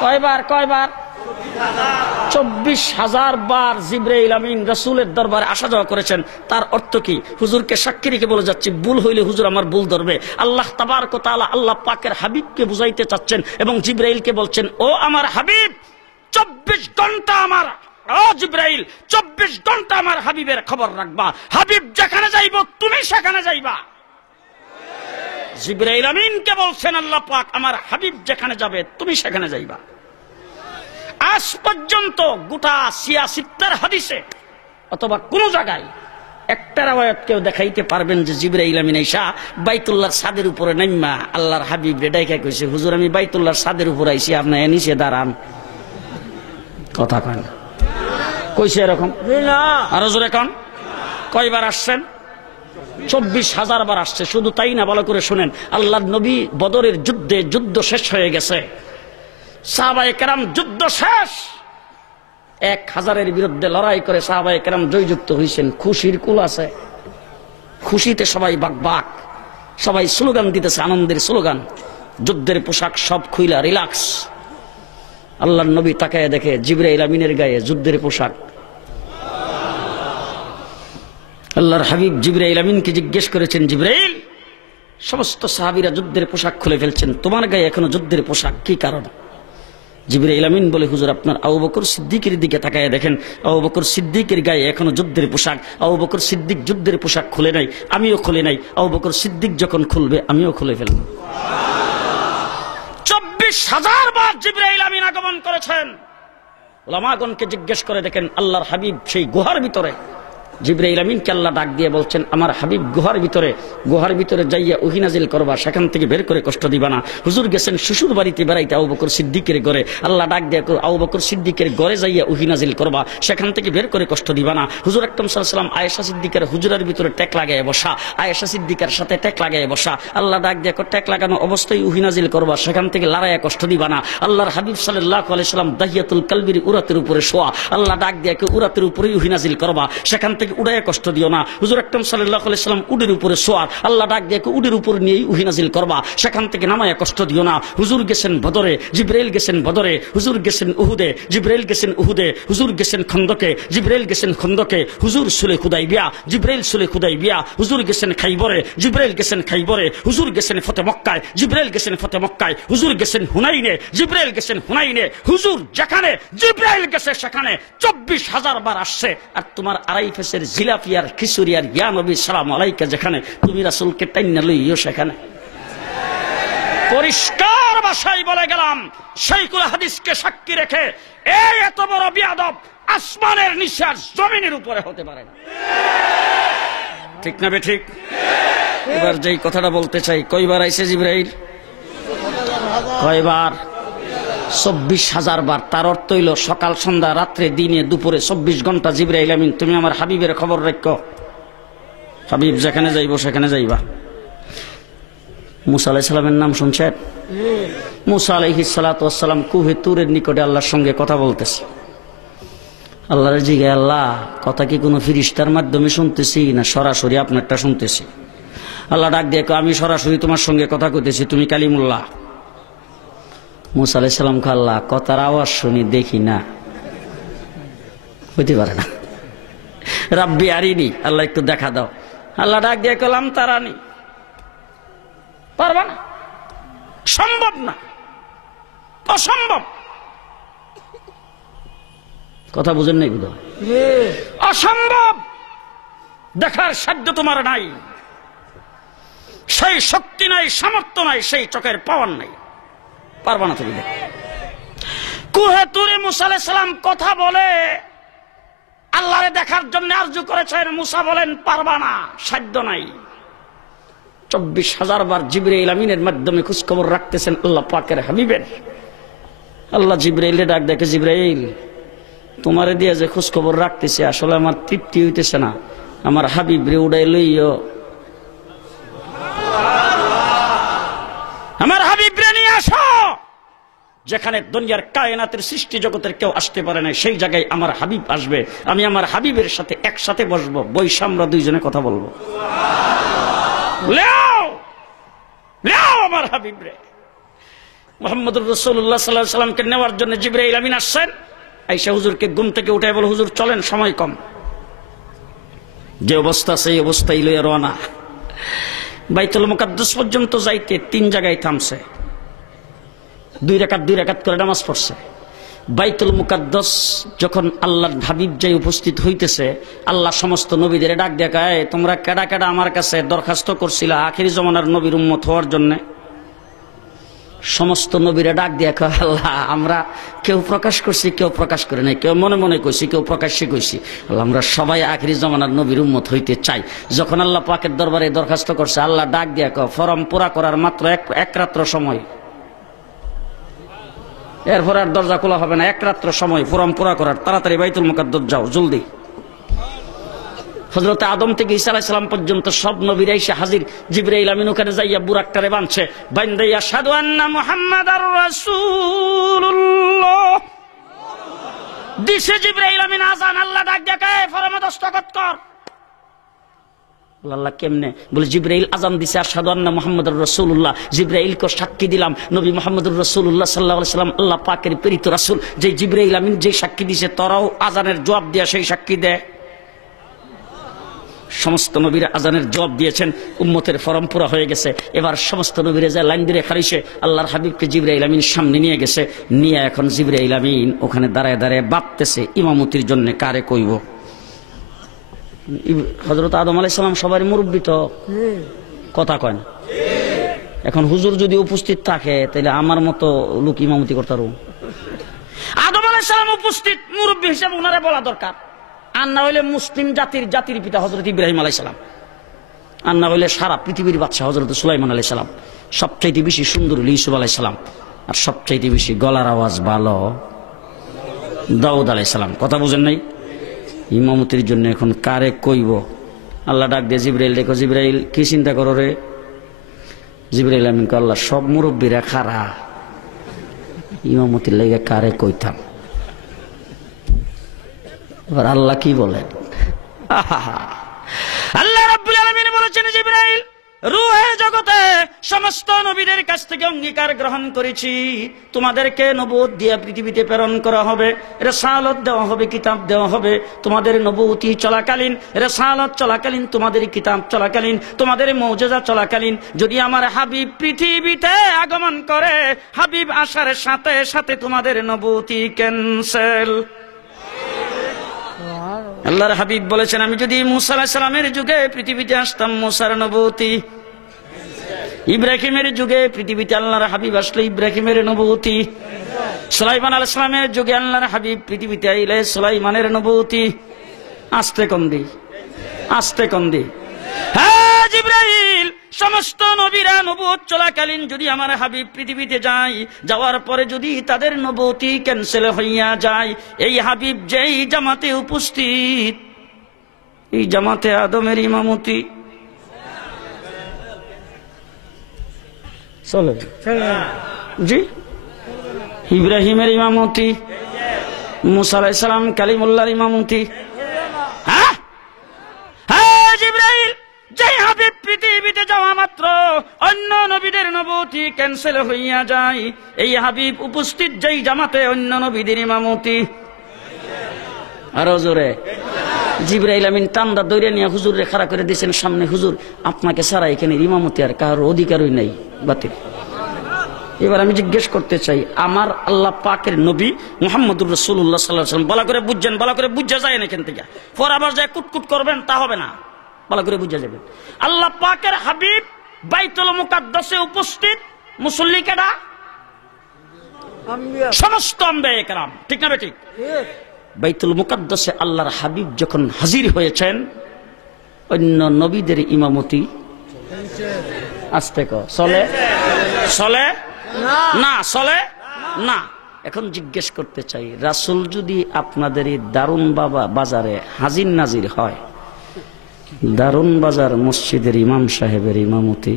কয়বার? কয়বার? 24,000 বার জিবরাইল আমিন রাসূলের দরবারে আসা যাওয়া করেছেন। তার অর্থ কি? হুজুরকে সাক্ষী রেখে বলে যাচ্ছি, ভুল হইলে হুজুর আমার ভুল ধরবে। আল্লাহ তাবারক ওয়া তাআলা আল্লাহ পাকের হাবিবকে বুঝাইতে চাচ্ছেন এবং জিবরাইলকে বলছেন, ও আমার হাবিব 24 ঘন্টা আমার ও জিবরাইল 24 ঘন্টা আমার হাবিবের খবর রাখবা, হাবিব যেখানে যাইব তুমি সেখানে যাইবা। জিবরাইল আমিনকে বলছেন আল্লাহ পাক আমার হাবিব যেখানে যাবে তুমি সেখানে যাইবা। আজ পর্যন্ত গোটা 86 হাদিসে অথবা কোন জায়গায় একটা রাওয়ায়াত কেউ দেখাইতে পারবেন যে জিবরাইল আমিন আইসা বাইতুল্লাহর ছাদের উপরে নাইমা আল্লাহর হাবিব রে ডাইকা কইছে হুজুর আমি বাইতুল্লাহর ছাদের উপরে আইছি আপনি নিচে দাঁড়ান? কথা কয় না, কইছে এরকম? আরো জোরে কোন? কয়বার আসছেন? 24,000 বার আসছে। শুধু তাই না, ভালো করে শুনেন, আল্লাহর নবী বদরের যুদ্ধে যুদ্ধ শেষ হয়ে গেছে, সাহাবায়ে কেরাম যুদ্ধ শেষ, 1000-এর বিরুদ্ধে লড়াই করে সাহাবায়ে কেরাম জয়যুক্ত হয়েছেন। খুশির কুল আছে, খুশিতে সবাই বাক, সবাই স্লোগান দিতেছে, আনন্দের স্লোগান, যুদ্ধের পোশাক সব খুইলা রিল্যাক্স। আল্লাহর নবী তাকায় দেখে জিবরাইল আমিনের গায়ে যুদ্ধের পোশাক। আল্লাহর হাবিব জিবরাইল আমিনকে জিজ্ঞেস করেছেন, জিবরাইল সমস্ত সাহাবীরা যুদ্ধের পোশাক খুলে ফেলছেন, তোমার গায়ে এখনো যুদ্ধের পোশাক, কি কারণ? জিবরাইল আমিন বলে হুজুর আপনার আবু বকর সিদ্দিকের দিকে তাকায় দেখেন, আবু বকর সিদ্দিকের গায়ে এখনো যুদ্ধের পোশাক। আবু বকর সিদ্দিক যুদ্ধের পোশাক খুলে নাই, আমিও খুলে নাই, আবু বকর সিদ্দিক যখন খুলবে আমিও খুলে ফেলব। 24,000 বার জিবরাইল আমিন আগমন করেছেন। উলামাগণকে জিজ্ঞেস করে দেখেন আল্লাহর হাবিব সেই গুহার ভিতরে, জিবরাইল আমিনকে আল্লাহ ডাক দিয়ে বলছেন আমার হাবিব গুহার ভিতরে যাইয়া ওহী নাজিল করবা, সেখান থেকে বের করে কষ্ট দিবা না। হুজুর গেছেন শ্বশুর বাড়িতে বেড়াইতে আবু বকর সিদ্দিকের ঘরে, আল্লাহ ডাক দিয়ে আবু বকর সিদ্দিকের ঘরে যাইয়া ওহী নাজিল করবা, সেখান থেকে বের করে কষ্ট দিবা না। হুজুর আকরাম সাল্লাল্লাহু আলাইহি ওয়াসাল্লাম আয়েশা সিদ্দিকের হুজুরের ভিতরে টেক লাগায় বসা, আয়েশা সিদ্দিকার সাথে টেক লাগায় বসা, আল্লাহ ডাক দিয়ে টেক লাগানো অবস্থায় ওহী নাজিল করবা, সেখান থেকে লড়াইয়া কষ্ট দিবা না। আল্লাহর হাবিব সাল্লাল্লাহু আলাইহি ওয়াসাল্লাম দাহিয়াতুল কালবির উরাতের উপরে শোয়া, আল্লাহ ডাক দিয়ে উরাতের উপরেই ওহী নাজিল করবা, সেখান থেকে উড়াইয়া কষ্ট দিও না। হুজুর আকরাম সাল্লাল্লাহু আলাইহি ওয়াসাল্লাম উডের উপরে শোয়া, আল্লাহ ডাক দিয়ে উডের উপর নিয়েই ওহী নাজিল করবা, সেখান থেকে নামায়া কষ্ট দিও না। হুজুর গেছেন বদরে, জিবরাইল গেছেন বদরে, হুজুর গেছেন উহুদে, জিবরাইল গেছেন উহুদে, হুজুর গেছেন খন্দকে, জিবরাইল গেছেন খন্দকে, হুজুর সুলে হুদাইবিয়া, জিবরাইল সুলে হুদাইবিয়া, হুজুর গেছেন খাইবরে, জিবরাইল গেছেন খাইবরে, হুজুর গেছেন ফতে মক্কায়, জিবরাইল গেছেন ফতে মক্কায়, হুজুর গেছেন হুনাইনে, জিবরাইল গেছেন হুনাইনে। হুজুর যেখানে জিবরাইল গেছে সেখানে 24,000 বার আসছে। আর তোমার আড়াই ফেসের জিলাপিয়ার খিচুড়িয়ার ইয়া নবী সালাম আলাইকা যেখানে, তুমি রাসূলকে টাইনা লইও সেখানে। পরিষ্কার ভাষায় বলে গেলাম, শাইখুল হাদিসকে সাক্ষী রেখে এই এত বড় বিয়াদব আসমানের নিচে আর জমিনের উপরে হতে পারে না। ঠিক না বে ঠিক? এবার যেই কথাটা বলতে চাই, কয়বার আইছে জিবরাইল? কয়বার? 24,000 বার। তার অর্থ হইল সকাল সন্ধ্যা রাত্রে দিনে দুপুরে 24 ঘন্টা জিবরাইল আমিন তুমি আমার হাবিবের খবর রাখো, হাবিব যেখানে যাইব সেখানে যাইবা। মুসা আলাইহিস সালামের নাম শুনছেন? মুসা আলাইহিস সালাতু ওয়াস সালাম কুহে তুরের নিকটে আল্লাহর সঙ্গে কথা বলতেছে। আল্লাহর জিজ্ঞাসা, আল্লাহ কথা কি কোনো ফেরেশতার মাধ্যমে শুনতেছি না সরাসরি আপনারটা শুনতেছি? আল্লাহ ডাক দিয়ে আমি সরাসরি তোমার সঙ্গে কথা কইতেছি, তুমি কালিমুল্লাহ। মুসা আলাইহিস সালাম কে আল্লাহ কথার আওয়াজ শুনি দেখি না, হইতে পারে না। রাব্বি আরিনি, আল্লাহ একটু দেখা দাও। আল্লাহ ডাক দিয়ে কলাম তারানি, পারবা না, সম্ভব না, অসম্ভব। কথা বুঝেন নাই বুঝো? অসম্ভব, দেখার সাধ্য তোমার নাই, সেই শক্তি নাই, সামর্থ্য নাই, সেই চোখের পাওয়ার নাই, পারবা না তুমি। কুহে তুরে মুসা আলাইহিস সালাম কথা বলে আল্লাহরে দেখার জন্য আরজু করেছেন। মুসা বলেন পারবা না, সাধ্য নাই। 24,000 বার জিবরাইল আমিনের মাধ্যমে খোঁজখবর রাখতেছেন আল্লাহ পাকের হাবিবের। আল্লাহ জিবরাইলে ডাক দেখে, জিবরাইল তোমারে দিয়ে যে খোঁজখবর রাখতেছে আসলে আমার তৃপ্তি হইতেছে না, আমার হাবিব রে উড়াই লইও, আমার হাবিব রে নিয়ে আসো। যেখানে দুনিয়ার কায়নাতের সৃষ্টি জগতের কেউ আসতে পারে না সেই জায়গায় আমার হাবিব আসবে, আমি আমার হাবিবের সাথে একসাথে বসবো, বৈশা আমরা দুইজনে কথা বলবো। আমার হাবিব রে মুহাম্মদুর রাসূলুল্লাহ সাল্লাল্লাহু আলাইহি ওয়াসাল্লামকে নেওয়ার জন্য জিবরাইল আমিন আসছেন। আয়েশা হুজুরকে ঘুম থেকে উঠে বলে, হুজুর চলেন, সময় কম। যে অবস্থা সেই অবস্থায় লইয়া রওনা। বাইতুল মুকাদ্দাস পর্যন্ত যাইতে 3 জায়গায় থামছে, 2 রাকাত করে নামাজ পড়ছে। বাইতুল মুকাদ্দাস যখন আল্লাহর হাবিব যাই উপস্থিত হইতেছে, আল্লাহ সমস্ত নবীদের ডাক দেখায়, তোমরা কেডা কেডা আমার কাছে দরখাস্ত করছিল আখিরি জমানার নবীর উম্মত হওয়ার জন্য? সমস্ত নবীরা ডাক দিয়া কয়, আল্লাহ আমরা কেউ প্রকাশ করছি, কেউ প্রকাশ করে নাই, কেউ মনে মনে কইছি, কেউ প্রকাশ্যে কইছি, আল্লাহ আমরা সবাই আখিরি জমানার নবীর উম্মত হইতে চাই। যখন আল্লাহ পাকের দরবারে দরখাস্ত করছে, আল্লাহ ডাক দিয়া কয়, ফরম পুরা করার মাত্র এক রাত্র সময়, এরপর আর দরজা খোলা হবে না, এক রাত্র সময় ফরম পুরা করার, তাড়াতাড়ি বাইতুল মুকাদ্দাস যাও জলদি। হযরত আদম থেকে ঈসা আলাইহিস সালাম পর্যন্ত সব নবীরা এসে হাজির। জিবরাইল আমিন ওখানে যাইয়া বুরাকটারে বাঁধছে, বাইন্দা আশহাদু আন্না মুহাম্মাদার রাসূলুল্লাহ দিছে জিবরাইল আমিন আযান, আল্লাহ ডাক দেখায় ফরমে দস্তখত কর। আল্লাহ কেমনে? বলে জিবরাইল আযান দিছে, আশহাদু আন্না মুহাম্মাদুর রাসূলুল্লাহ, জিবরাইলকে সাক্ষী দিলাম নবী মুহাম্মদুর রাসূলুল্লাহ সাল্লাল্লাহু আলাইহি ওয়াসাল্লাম আল্লাহ পাকের প্রেরিত রাসূল। যে জিবরাইল আমিন যে সাক্ষী দিছে, তোরাও আযানের জবাব দিয়া সেই সাক্ষী দে। সমস্ত নবীরা আজানের জবাব দিয়েছেন, উম্মতের ফরম পুরা হয়ে গেছে। এবার সমস্ত নবীরা যা লাইন ধরে খারিছে, আল্লাহর হাবিবকে জিবরাইল আমিন সামনে নিয়ে গেছে, নিয়ে এখন জিবরাইল আমিন ওখানে দাঁড়ায় দাঁড়ায় ভাবতেছে ইমামতির জন্য কারে কইব। হযরত আদম আলাইহিস সালাম সবার মুরব্বী, তো কথা কয় না। এখন হুজুর যদি উপস্থিত থাকে তাহলে আমার মতো লোক ইমামতি করতে পারবো। আদম আলাইহিস সালাম উপস্থিত, মুরব্বী হিসেবে ওনারে বলা দরকার। আর না হইলে মুসলিম জাতির পিতা হযরত ইব্রাহিম আলাইহিস সালাম, আর না হইলে সারা পৃথিবীর বাদশা হযরত সুলাইমান আলাইহিস সালাম, সবচাইতে বেশি সুন্দর হলো ইউসুফ আলাইহিস সালাম, আর সবচাইতে বেশি গলার আওয়াজ ভালো দাউদ আলাইহিস সালাম। কথা বুঝেন নাই? ইমামতির জন্য এখন কারে কইব? আল্লাহ ডাক দিয়ে জিবরাইল, দেখো জিবরাইল কি চিন্তা করো রে? জিবরাইল আমিন কয়, আল্লাহ সব মুরব্বীরা খারা, ইমামতির লাগা কারে কইতাম? এবার আল্লাহ কি বলেন? আল্লাহ রাব্বুল আলামিন বলেছেন, জিবরাইল রূহে জগতে সমস্ত নবীদের কাছ থেকে অঙ্গীকার গ্রহণ করেছি, তোমাদেরকে নবুয়ত দিয়ে পৃথিবীতে প্রেরণ করা হবে, রিসালাত দেওয়া হবে, কিতাব দেওয়া হবে। তোমাদের নবুয়তি চলাকালীন, রিসালাত চলাকালীন, তোমাদের কিতাব চলাকালীন, তোমাদের মুজিজা চলাকালীন যদি আমার হাবিব পৃথিবীতে আগমন করে, হাবিব আসার সাথে সাথে তোমাদের নবুয়তি ক্যান্সেল। আল্লাহর হাবিব বলেছেন, আমি যদি মুসা আলাইহিস সালামের যুগে পৃথিবীতে আসতাম, মুসার নবুয়তি, ইব্রাহিমের যুগে পৃথিবীতে আল্লাহর হাবিব আসলে ইব্রাহিমের নবুয়তি, সুলাইমান আলাইহিস সালামের যুগে আল্লাহর হাবিব পৃথিবীতে আইলে সুলাইমানের নবুয়তি। আস্তে কন্দি, আস্তে কন্দি। হ্যাঁ জিবরাইল, সমস্ত নবীরা নবুয়ত চলাকালীন যদি আমার হাবিব পৃথিবীতে যায়, যাওয়ার পরে যদি তাদের নবুয়তি ক্যান্সেল হইয়া যায়, এই হাবিব যেই জামাতে উপস্থিত, এই জামাতে আদমের ইমামতি চলে, জি ইব্রাহিমের ইমামতি, মুসা আলাইহিস সালাম কালিমুল্লাহর ইমামতি। হ্যাঁ হ্যাঁ জিবরাইল, যেই হাবিব পৃথিবীতে যাওয়া মাত্র অন্য নবীদের নবুয়তি ক্যান্সেল হইয়া যায়, এই হাবিব উপস্থিত যেই জামাতে অন্য নবীদের ইমামতি। আরো জোরে। জিবরাইল আমিন টান্দা দৌড়ে নিয়ে হুজুরে খাড়া করে দিয়েছেন সামনে, হুজুর আপনাকে ছাড়া এখানে ইমামতি আর কারোর অধিকারই নাই, বাতিল। এবার আমি জিজ্ঞেস করতে চাই, আমার আল্লাহ পাকের নবী মুহাম্মদুর রাসূলুল্লাহ সাল্লাল্লাহু আলাইহি ওয়াসাল্লাম, ভালো করে বুঝছেন, ভালো করে বুঝা যায় না এখান থেকে, পর আবার যায় কুটকুট করবেন, তা হবে না, ভালো করে বুঝা যাবে। আল্লাহ পাকের হাবিব বাইতুল মুকাদ্দাসে উপস্থিত, মুসল্লি কেডা? সমস্ত আম্বিয়া কেরাম, ঠিক না বেঠিক? বাইতুল মুকাদ্দাসে আল্লাহর হাবিব যখন হাজির হয়েছেন, অন্য নবীদের ইমামতি আস্তে কর চলে, চলে না, চলে না। এখন জিজ্ঞেস করতে চাই, রাসূল যদি আপনাদের এই দারুন বাবা বাজারে হাজির নাজির হয়, দারুন বাজার মসজিদের ইমাম সাহেবের ইমামতি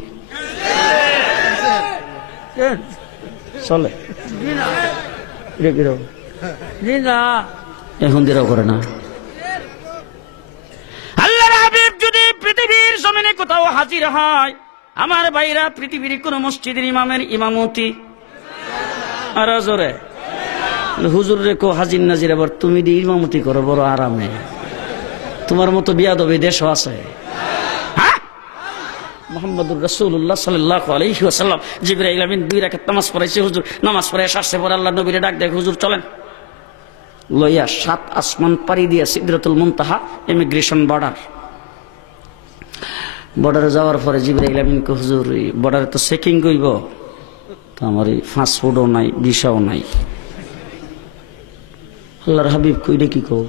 চলে? এখন দিরাও করে না। আল্লাহর হাবিব যদি পৃথিবীর জমিনে কোথাও হাজির হয়, আমার ভাইরা পৃথিবীর কোন মসজিদের ইমামের ইমামতি আর জোরে হুজুর রেখো হাজির নাজির, আবার তুমি দিয়ে ইমামতি করো বড় আরামে, তোমার মতো বিয়াদবি দেশও আছে। মুহাম্মদুর রাসূলুল্লাহ সাল্লাল্লাহু আলাইহি ওয়াসাল্লাম জিবরাইল আমিন 2 রাকাত নামাজ পড়াইছে, হুজুর নামাজ পড়ে আসছে, পরে আল্লাহ নবীরে ডাক দেয়, হুজুর চলেন লইয়া 7 আসমান পাড়ি দিয়া সিদরাতুল মুনতাহা ইমিগ্রেশন বর্ডারে যাওয়ার পরে জিবরাইল আমিন কো হুজুর বর্ডারে তো চেকিং কইব, তো আমার পাসপোর্টও নাই, ভিসাও নাই। আল্লাহর হাবিব কইলে কি কও,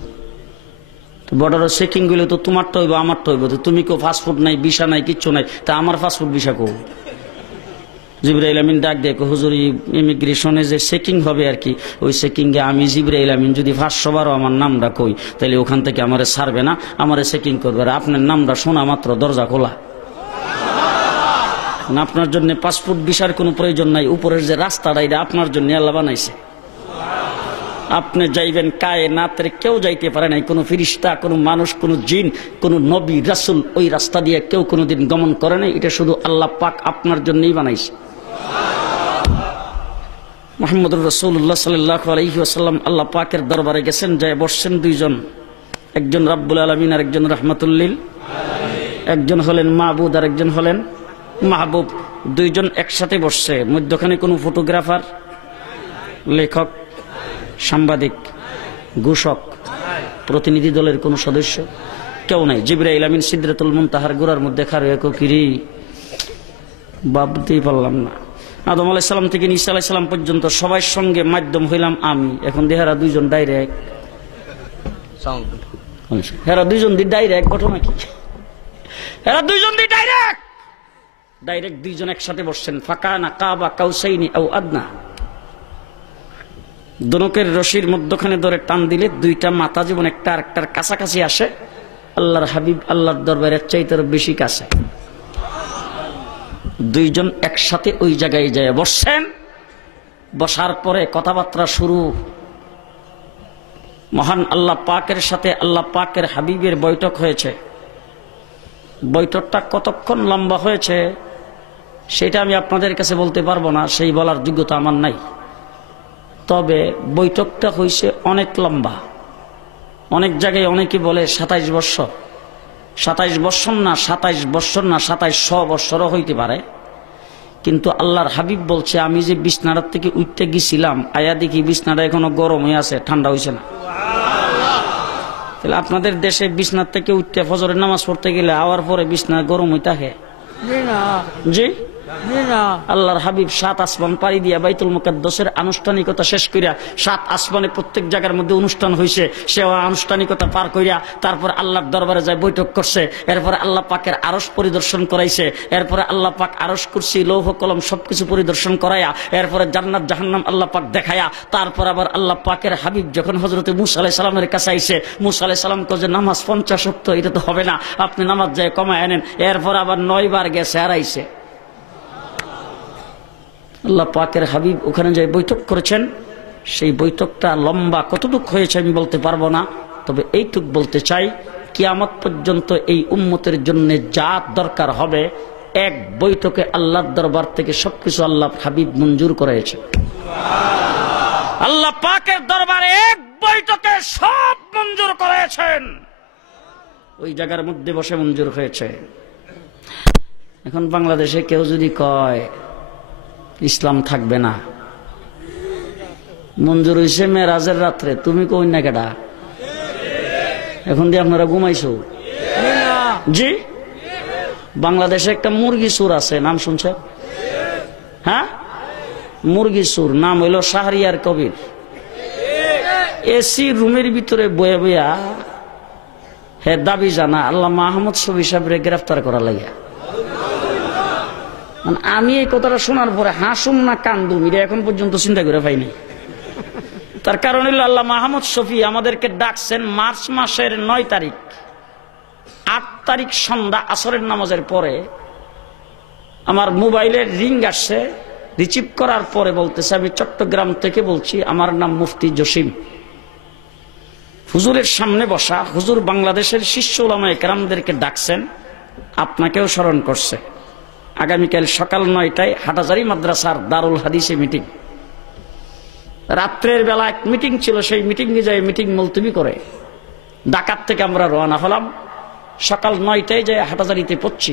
বর্ডারে চেকিং গেলে তো তোমার তো হইব আমার তো হইব, তো তুমি কো পাসপোর্ট নাই, ভিসা নাই, কিচ্ছু নাই, তা আমার পাসপোর্ট ভিসা কো। জিবরাইল আমিন ডাক দিয়ে কো হুজুর ইমিগ্রেশনে যে চেকিং হবে আর কি, ওই চেকিং এ আমি জিবরাইল আমিন যদি 500 বারও আমার নামটা কই, তাহলে ওখান থেকে আমারে ছাড়বে না, আমারে চেকিং করবে। আর আপনার নামটা শোনা মাত্র দরজা খোলা। আপনার জন্য পাসপোর্ট ভিসার কোনো প্রয়োজন নাই, উপরের যে রাস্তাটা এটা আপনার জন্য আল্লাহ বানাইছে। আপনি যাইবেন কায়নাতের কেউ যাইতে পারে নাই, কোনো ফিরিস্তা, কোনো মানুষ, কোনো জিন, কোনো নবী রাসূল ওই রাস্তা দিয়ে কেউ কোনোদিন গমন করে নাই। এটা শুধু আল্লাহ পাক আপনার জন্যই বানাইছে। মুহাম্মদুর রাসূলুল্লাহ সাল্লাল্লাহু আলাইহি ওয়াসাল্লাম আল্লাহ পাকের দরবারে গেছেন, যায় বসছেন দুইজন, একজন রাব্বুল আলামিন আর একজন রাহমাতুল লিল আলামিন। একজন হলেন মাহবুদ আর একজন হলেন মাহবুব। দুইজন একসাথে বসছে, মধ্যখানে কোনো ফটোগ্রাফার, লেখক, সাংবাদিক, ঘোষক, প্রতিনিধি দলের কোন সদস্য কেউ নাই। জিবরাইল আমিন সিদরাতুল মুনতাহার গোড়ার মধ্যে খাড়া হয়ে কিরি ভাবতেই পারলাম না। আদম আলাইহিস সালাম থেকে ঈসা আলাইহিস সালাম পর্যন্ত সবার সঙ্গে মাধ্যম হইলাম আমি। এখন দেহারা দুইজন ডাইরেক্ট, হেরা দুইজন দি ডাইরেক্ট ঘটনা কি, হেরা দুইজন দি ডাইরেক্ট দুইজন একসাথে বসছেন। ফাকানা কাবা কাউসাইনি আও আদনা, দনকের রশির মধ্যখানে ধরে টান দিলে দুইটা মাথা যেমন একটা আরেকটার কাছাকাছি আসে, আল্লাহর হাবিব আল্লাহর দরবারের চাইতে বেশি কাছে। দুইজন একসাথে ওই জায়গায় যায় বসছেন। বসার পরে কথাবার্তা শুরু। মহান আল্লাহ পাকের সাথে আল্লাহ পাকের হাবিবের বৈঠক হয়েছে। বৈঠকটা কতক্ষণ লম্বা হয়েছে সেটা আমি আপনাদের কাছে বলতে পারবো না, সেই বলার যোগ্যতা আমার নাই। তবে বৈঠকটা হয়েছে অনেক লম্বা। অনেক জায়গায় অনেকে বলে 27 বৎসর, 27 বৎসর না, 27 বৎসর না, 2700 বৎসরও হইতে পারে। কিন্তু আল্লাহর হাবিব বলছে আমি যে বিছনাটার থেকে উঠতে গেছিলাম, আয়া দেখি বিছনাটা এখনো গরম হয়ে আছে, ঠান্ডা হয়েছে না। তাহলে আপনাদের দেশে বিছনার থেকে উঠতে ফজরের নামাজ পড়তে গেলে আওয়ার পরে বিছনা গরম হয়ে থাকে? জি, আল্লাহর হাবিব 7 আসমান পাড়ি দিয়া বাইতুল মুকাদ্দাসের আনুষ্ঠানিকতা শেষ করিয়া, 7 আসমানে প্রত্যেক জায়গার মধ্যে অনুষ্ঠান হয়েছে, সে আনুষ্ঠানিকতা পার করিয়া তারপর আল্লাহর দরবারে যায় বৈঠক করছে। এরপরে আল্লাহ পাকের আরশ পরিদর্শন করাইছে। এরপরে আল্লাহ পাক আরশ, কুরসি, লৌহ কলম সবকিছু পরিদর্শন করাইয়া, এরপরে জান্নাত জাহান্নাম আল্লাহ পাক দেখায়া, তারপর আবার আল্লাহ পাকের হাবিব যখন হযরতে মূসা আলাইহিস সালামের কাছে আইছে, মূসা আলাইহিস সালাম কয় যে নামাজ 50 ওয়াক্ত, এটা তো হবে না, আপনি নামাজ যায় কমায় আনেন। এরপর আবার 9 বার গেছে আর আইছে। আল্লাহ পাকের হাবিব ওখানে যে বৈঠক করেছেন, সেই বৈঠকটা লম্বা কতটুক হয়েছে আমি বলতে পারবো না। তবে এইটুক বলতে চাই, কিয়ামত পর্যন্ত এই উম্মতের জন্য যা দরকার হবে এক বৈঠকে আল্লাহর দরবার থেকে সবকিছু আল্লাহ হাবিব মঞ্জুর করেছে। আল্লাহ পাকের দরবারে এক বৈঠকে সব মঞ্জুর করেছেন, ওই জায়গার মধ্যে বসে মঞ্জুর হয়েছে। এখন বাংলাদেশে কেউ যদি কয় ইসলাম থাকবে না, মঞ্জুর হয়েছে মেরাজের রাত্রে, তুমি কই না কেডা? এখন দিয়ে আপনারা ঘুমাইছো? জি, বাংলাদেশে একটা মুরগি সুর আছে, নাম শুনছে? হ্যাঁ, মুরগি সুর, নাম হইল শাহরিয়ার কবির। এসি রুমের ভিতরে বয়ে বইয়া হে দাবি জানা আল্লামা আহমদ শফী সাহেবরে গ্রেফতার করা লাগিয়া। আমি এই কথাটা শোনার পরে হাসুম না কান্দুম এটা এখন পর্যন্ত চিন্তা করে পাইনি। তার কারণ হইল আল্লাহ মাহমুদ শফী আমাদেরকে ডাকছেন মার্চ মাসের 9 তারিখ, 8 তারিখ সন্ধ্যা আসরের নামাজের পরে আমার মোবাইলের রিং আসছে। রিসিভ করার পরে বলতেছে আমি চট্টগ্রাম থেকে বলছি, আমার নাম মুফতি জসিম। হুজুরের সামনে বসা, হুজুর বাংলাদেশের শীর্ষ উলামায়ে কেরামদেরকে ডাকছেন, আপনাকেও স্মরণ করছে। আগামীকাল সকাল 9টায় হাটাজারি মাদ্রাসার দারুল হাদিসে মিটিং। রাত্রের বেলা এক মিটিং ছিল, সেই মিটিংয়ে যায় মিটিং মুলতবি করে ঢাকা থেকে আমরা রওনা হলাম। সকাল 9টায় যায় হাটাজারিতে পড়ছি।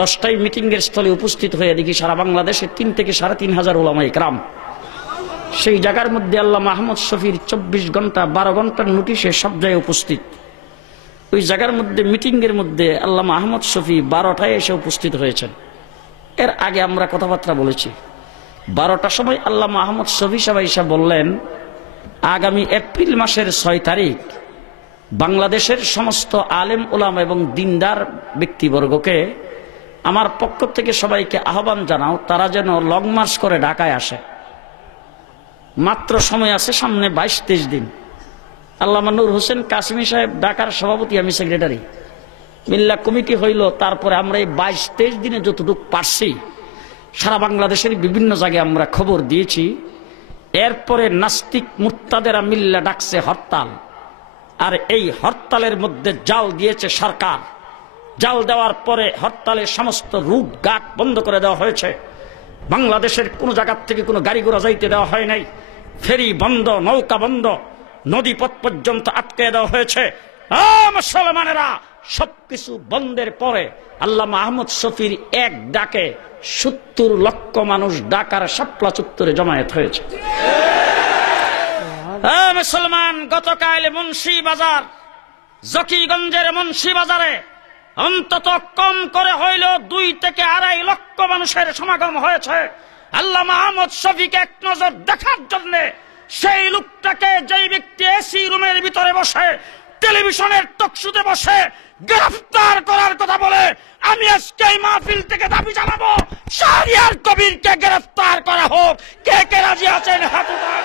10টায় মিটিং এর স্থলে উপস্থিত হয়ে দেখি সারা বাংলাদেশে 3 থেকে 3.5 হাজার উলামায়ে কেরাম। সেই জায়গার মধ্যে আল্লাহ মাহমুদ শফির 24 ঘন্টা 12 ঘন্টার নোটিশে সব জায়গায় উপস্থিত। ওই জায়গার মধ্যে মিটিং এর মধ্যে আল্লাহ মাহমুদ শফি 12টায় এসে উপস্থিত হয়েছেন। এর আগে আমরা কথাবার্তা বলেছি। 12টার সময় আল্লাহ মাহমুদ শফি সাহেব এসে বললেন, আগামী এপ্রিল মাসের 6 তারিখ বাংলাদেশের সমস্ত আলেম ওলামা এবং দিনদার ব্যক্তিবর্গকে আমার পক্ষ থেকে সবাইকে আহ্বান জানাও, তারা যেন লং মার্চ করে ঢাকায় আসে। মাত্র সময় আছে সামনে 22-23 দিন। আল্লামা নূর হোসেন কাসিমি সাহেব ঢাকার সভাপতি, আমি সেক্রেটারি, মিল্লা কমিটি হইল। তারপরে আমরা এই 22-23 দিনে যতটুকু পারছি সারা বাংলাদেশের বিভিন্ন জায়গায় আমরা খবর দিয়েছি। এরপরে নাস্তিক মুর্তাদেরা মিল্লা ডাকছে হরতাল, আর এই হরতালের মধ্যে জাল দিয়েছে সরকার। জাল দেওয়ার পরে হরতালের সমস্ত রুট ঘাট বন্ধ করে দেওয়া হয়েছে। বাংলাদেশের কোনো জায়গার থেকে কোনো গাড়ি ঘোড়া যাইতে দেওয়া হয় নাই। ফেরি বন্ধ, নৌকা বন্ধ, নদীপথ পর্যন্ত আটকে দেওয়া হয়েছে। মুসলমানেরা, সবকিছু বন্ধের পরে আল্লাহ মাহমুদ শফির এক ডাকে 70 লক্ষ মানুষ ঢাকার শাপলা চত্বরে জমায়েত হয়েছে। মুসলমান, গতকাল মুন্সিবাজার, জকিগঞ্জের মুন্সিবাজারে অন্তত কম করে হইল 2 থেকে 2.5 লক্ষ মানুষের সমাগম হয়েছে আল্লাহ মাহমুদ শফিকে এক নজর দেখার জন্য। সেই লোকটাকে, যেই ব্যক্তি এসি রুমের ভিতরে বসে টেলিভিশনের টকশোতে বসে গ্রেফতার করার কথা বলে, আমি আজকে এই মাহফিল থেকে দাবি জানাবো, শাহরিয়ার কবিরকে গ্রেফতার করা হোক। কে কে রাজি আছেন হাত উঠান।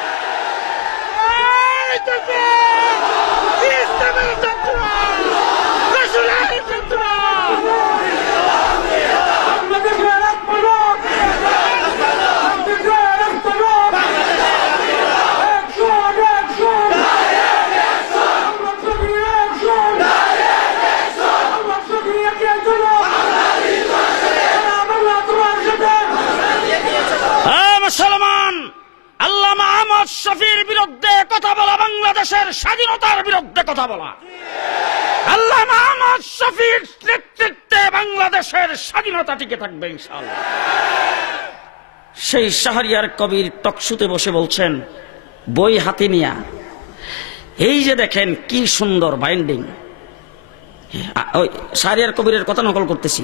মুসলমান, আল্লাহ মাহমুদ শফির বিরুদ্ধে কথা বলা বাংলাদেশের স্বাধীনতার বিরুদ্ধে কথা বলা। আল্লাহ মাহমুদ শফির নেতৃত্বে বাংলাদেশের স্বাধীনতা টিকে থাকবে ইনশাআল্লাহ। সেই শাহরিয়ার কবির টকশুতে বসে বলছেন, বই হাতে নিয়া, এই যে দেখেন কি সুন্দর বাইন্ডিং। ওই শাহরিয়ার কবিরের কথা নকল করতেছি।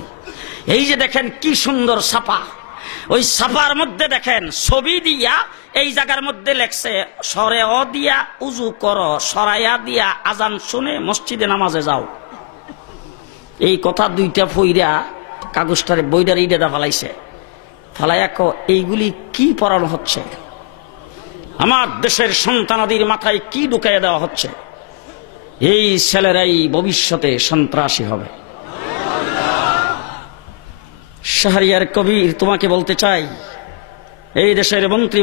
এই যে দেখেন কি সুন্দর ছাপা, ওই ছাপার মধ্যে দেখেন ছবি দিয়া এই জায়গার মধ্যে লেখছে, সরে অ দিয়া উজু করো, সরাইয়া দিয়া আজান শুনে মসজিদে নামাজে যাও। এই কথা 2টা ফইরা কাগজটারে বইটার ইডেদা ফালাইছে। ফালাইয়া এইগুলি কি পড়ানো হচ্ছে? আমার দেশের সন্তানাদির মাথায় কি ঢুকাইয়া দেওয়া হচ্ছে? এই ছেলেরাই ভবিষ্যতে সন্ত্রাসী হবে। শাহরিয়ার কবির, তোমাকে বলতে চাই, এই দেশের মন্ত্রী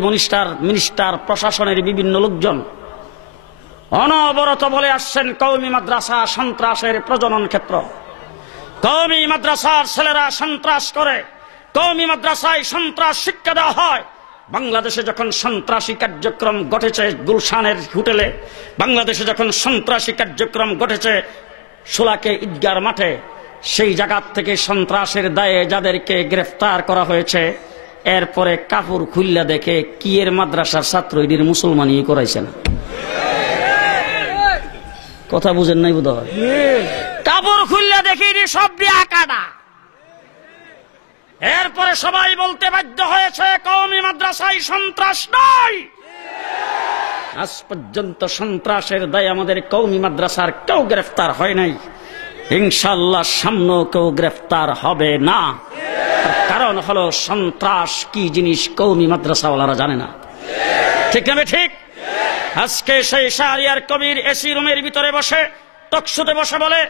মিনিস্টার প্রশাসনের বিভিন্ন লোকজন অনবরত বলে আসছেন কওমি মাদ্রাসা সন্ত্রাসের প্রজনন ক্ষেত্র। কওমি মাদ্রাসার ছেলেরা সন্ত্রাস করে, কওমি মাদ্রাসায় সন্ত্রাস শিক্ষা দেওয়া হয়। বাংলাদেশে যখন সন্ত্রাসী কার্যক্রম ঘটেছে গুলশানের হোটেলে, বাংলাদেশে যখন সন্ত্রাসী কার্যক্রম ঘটেছে শোলাকে ঈদগার মাঠে, সেই জায়গা থেকে সন্ত্রাসের দায়ে যাদেরকে গ্রেফতার করা হয়েছে, এরপরে কাপড় খুললা দেখে কি এর মাদ্রাসার ছাত্র এদের মুসলমানই করাইছে না। কথা বুঝেন নাই বোধ হয়? কাপড় খুললা দেখে সব দিয়ে আকাটা। এরপরে সবাই বলতে বাধ্য হয়েছে কওমি মাদ্রাসায় সন্ত্রাস নয়। আজ পর্যন্ত সন্ত্রাসের দায়ে আমাদের কওমি মাদ্রাসার কেউ গ্রেফতার হয় নাই। ইনশাআল্লাহ সামনেও কেউ গ্রেফতার হবে না। কারণ হলো সন্ত্রাস কি জিনিস কওমি মাদ্রাসাওয়ালারা জানে না। ঠিক না? ঠিক। আজকে সেই শাহরিয়ার কবির এসি রুমের ভিতরে বসে টকশোতে বসে বলে,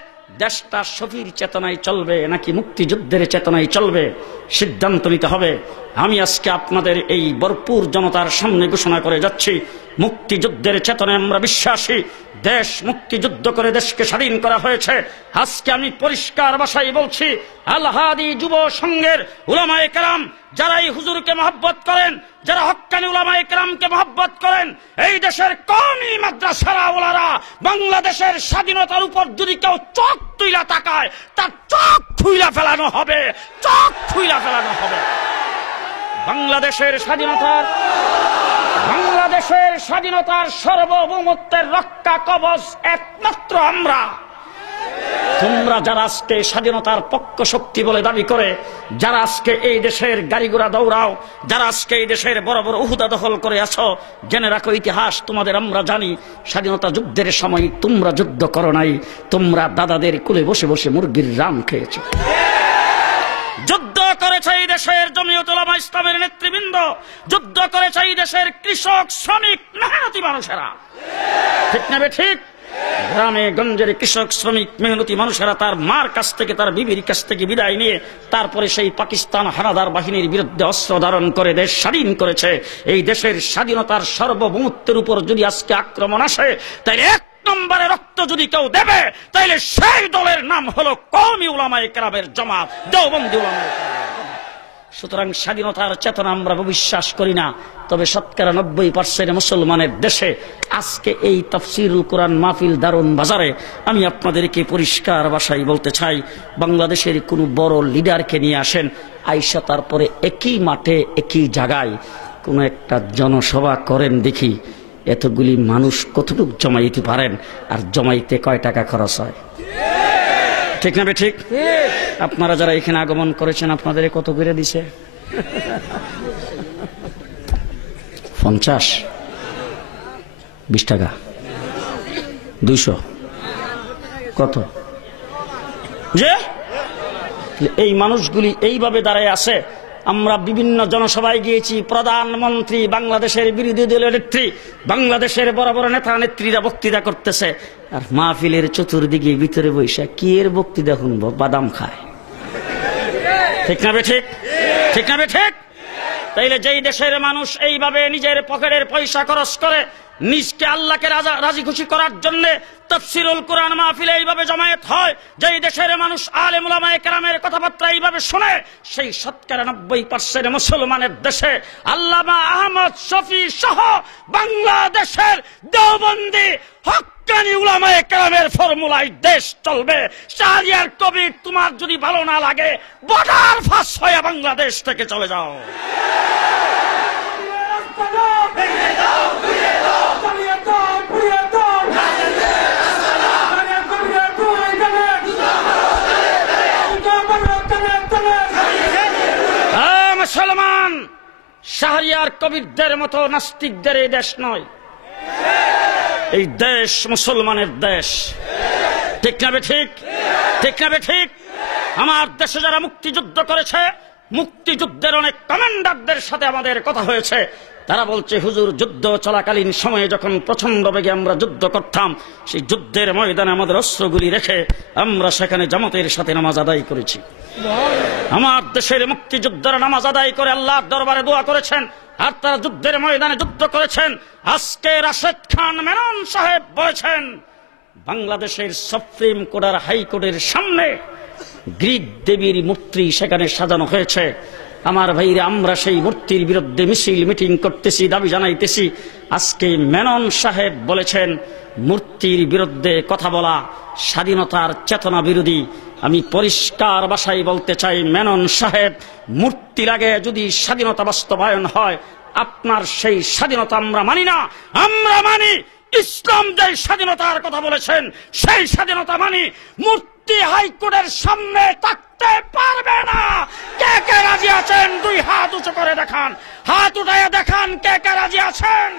দেশটা শফির চেতনায় চলবে নাকি মুক্তিযুদ্ধের চেতনায় চলবে, সিদ্ধান্ত নিতে হবে। আমি আজকে আপনাদের এই ভরপুর জনতার সামনে ঘোষণা করে যাচ্ছি, মুক্তিযুদ্ধের চেতনায় আমরা বিশ্বাসী। দেশ মুক্তিযুদ্ধ করে দেশকে স্বাধীন করা হয়েছে। আজকে আমি পরিষ্কার ভাষায় বলছি, আল হাদি যুব সংঘের উলামায়ে কেরাম যারা এই হুজুরকে মহব্বত করেন, যারা হক্কানি উলামায়ে কেরামকে মহব্বত করেন, এই দেশের কওমি মাদ্রাসার ওলারা বাংলাদেশের স্বাধীনতার উপর যদি কেউ চোখ তুইলা তাকায়, তার চোখ খুইলা ফেলানো হবে, চোখ খুইলা ফেলানো হবে। বাংলাদেশের স্বাধীনতার দেশের স্বাধীনতার সার্বভৌমত্বের রক্ষা কবচ একমাত্র আমরা। তোমরা যারা আজকে স্বাধীনতার পক্ষ শক্তি বলে দাবি করে, যারা আজকে এই দেশের গাড়ি ঘোড়া দৌড়াও, যারা আজকে এই দেশের বড় বড় উহুদা দখল করে আছো, জেনে রাখো ইতিহাস তোমাদের আমরা জানি। স্বাধীনতা যুদ্ধের সময় তোমরা যুদ্ধ করো নাই, তোমরা দাদাদের কুলে বসে বসে মুরগির রাম খেয়েছো। যুদ্ধ করেছে এই দেশের জমিয়তুল উলামা ইসলামের নেতৃবৃন্দ, যুদ্ধ করেছে এই দেশের কৃষক, শ্রমিক, মেহনতি মানুষেরা। ঠিক না বে ঠিক? গ্রামে গঞ্জের কৃষক, শ্রমিক, মেহনতি মানুষেরা তার মার কাছ থেকে, তার বিবির কাছ থেকে বিদায় নিয়ে তারপরে সেই পাকিস্তান হানাদার বাহিনীর বিরুদ্ধে অস্ত্র ধারণ করে দেশ স্বাধীন করেছে। এই দেশের স্বাধীনতার সার্বভৌমত্বের উপর যদি আজকে আক্রমণ আসে, তাহলে এক নম্বরে রক্ত যদি কেউ দেবে, তাহলে সেই দলের নাম হলো কওমি উলামায়ে কেরামের জামাত, দেওবন্দি উলামায়ে কেরাম। সুতরাং স্বাধীনতার চেতনা আমরা বিশ্বাস করি না। তবে শতকরা 90% মুসলমানের দেশে আজকে এই তাফসিরুল কোরআন মাহফিল দারুন বাজারে আমি আপনাদেরকে পরিষ্কার ভাষায় বলতে চাই, বাংলাদেশের কোনো বড় লিডারকে নিয়ে আসেন, আইসা তারপরে একই মাঠে একই জায়গায় কোনো একটা জনসভা করেন, দেখি এতগুলি মানুষ কতটুকু জমাইতে পারেন, আর জমাইতে কয় টাকা খরচ হয়। ঠিক না বে ঠিক? আপনারা যারা এখানে আগমন করেছেন, আপনাদের কত করে দিছে? 50, 20 টাকা, 200, কত? যে এই মানুষগুলি এইভাবে দাঁড়ায় আছে। আমরা বিভিন্ন জনসভায় গিয়েছি, প্রধানমন্ত্রী, বাংলাদেশের বিরোধী দলের নেত্রী, বাংলাদেশের বড় বড় নেতা নেত্রীরা বক্তৃতা করতেছে, আর মাহফিলের চতুর্দিকে ভিতরে বৈশা কি এর বক্তৃতা শুনবো, বাদাম খায়। ঠিক না বে ঠিক? ঠিক না বে ঠিক? তাইলে যেই দেশের মানুষ এইভাবে নিজের পকেটের পয়সা খরচ করে নিজকে আল্লাহকে রাজি খুশি করার জন্য তাফসিরুল কোরআন মাহফিলে এইভাবে জমায়েত হয়, যেই দেশের মানুষ আলেম উলামায়ে কেরামের কথাবার্তা এইভাবে শুনে, সেই শতকরা 90% মুসলমানের দেশে আল্লামা আহমদ শফী সহ বাংলাদেশের দেওবন্দি হক্কানি উলামায়ে কেরামের ফর্মুলায় দেশ চলবে। শাহরিয়ার কবির, তোমার যদি ভালো না লাগে বর্ডার ফাঁস হয়ে বাংলাদেশ থেকে চলে যাও। মুসলমান, শাহরিয়ার কবিরদের মতো নাস্তিকদের এই দেশ নয়, এই দেশ মুসলমানের দেশ। ঠিক না বে ঠিক? ঠিক না বে ঠিক? আমার দেশে যারা মুক্তিযুদ্ধ করেছে, মুক্তিযুদ্ধের অনেক কমান্ডারদের সাথে আমাদের কথা হয়েছে, তারা বলছে হুজুর যুদ্ধ চলাকালীন সময়ে যখন প্রচন্ড বেগে আমরা যুদ্ধ করতাম, সেই যুদ্ধের ময়দানে আমাদের অস্ত্রগুলি রেখে আমরা সেখানে জামাতের সাথে নামাজ আদায় করেছি। আমার দেশের মুক্তিযোদ্ধারা নামাজ আদায় করে আল্লাহর দরবারে দোয়া করেছেন, আর তারা যুদ্ধের ময়দানে যুদ্ধ করেছেন। আজকে রাশেদ খান মেনন সাহেব বলেছেন, বাংলাদেশের সুপ্রিম কোর্ট আর হাইকোর্টের সামনে গ্রিক দেবীর মূর্তি সেখানে সাজানো হয়েছে। আমার ভাইরা, আমরা সেই মূর্তির বিরুদ্ধে মিছিল মিটিং করতেছি, দাবি জানাইতেছি। আজকে মেনন সাহেব বলেছেন মূর্তির বিরুদ্ধে কথা বলা স্বাধীনতার চেতনা বিরোধী। আমি পরিষ্কার ভাষায় বলতে চাই, মেনন সাহেব, মূর্তির আগে যদি স্বাধীনতা বাস্তবায়ন হয়, আপনার সেই স্বাধীনতা আমরা মানি না। আমরা মানি ইসলাম যে স্বাধীনতার কথা বলেছেন সেই স্বাধীনতা মানি। মূর্তি হাইকোর্টের সামনে থাকতে পারবে না। কে কে রাজি আছেন? 2 হাত উঁচু করে দেখান, হাত উঠাইয়া দেখান কে কে রাজি আছেন।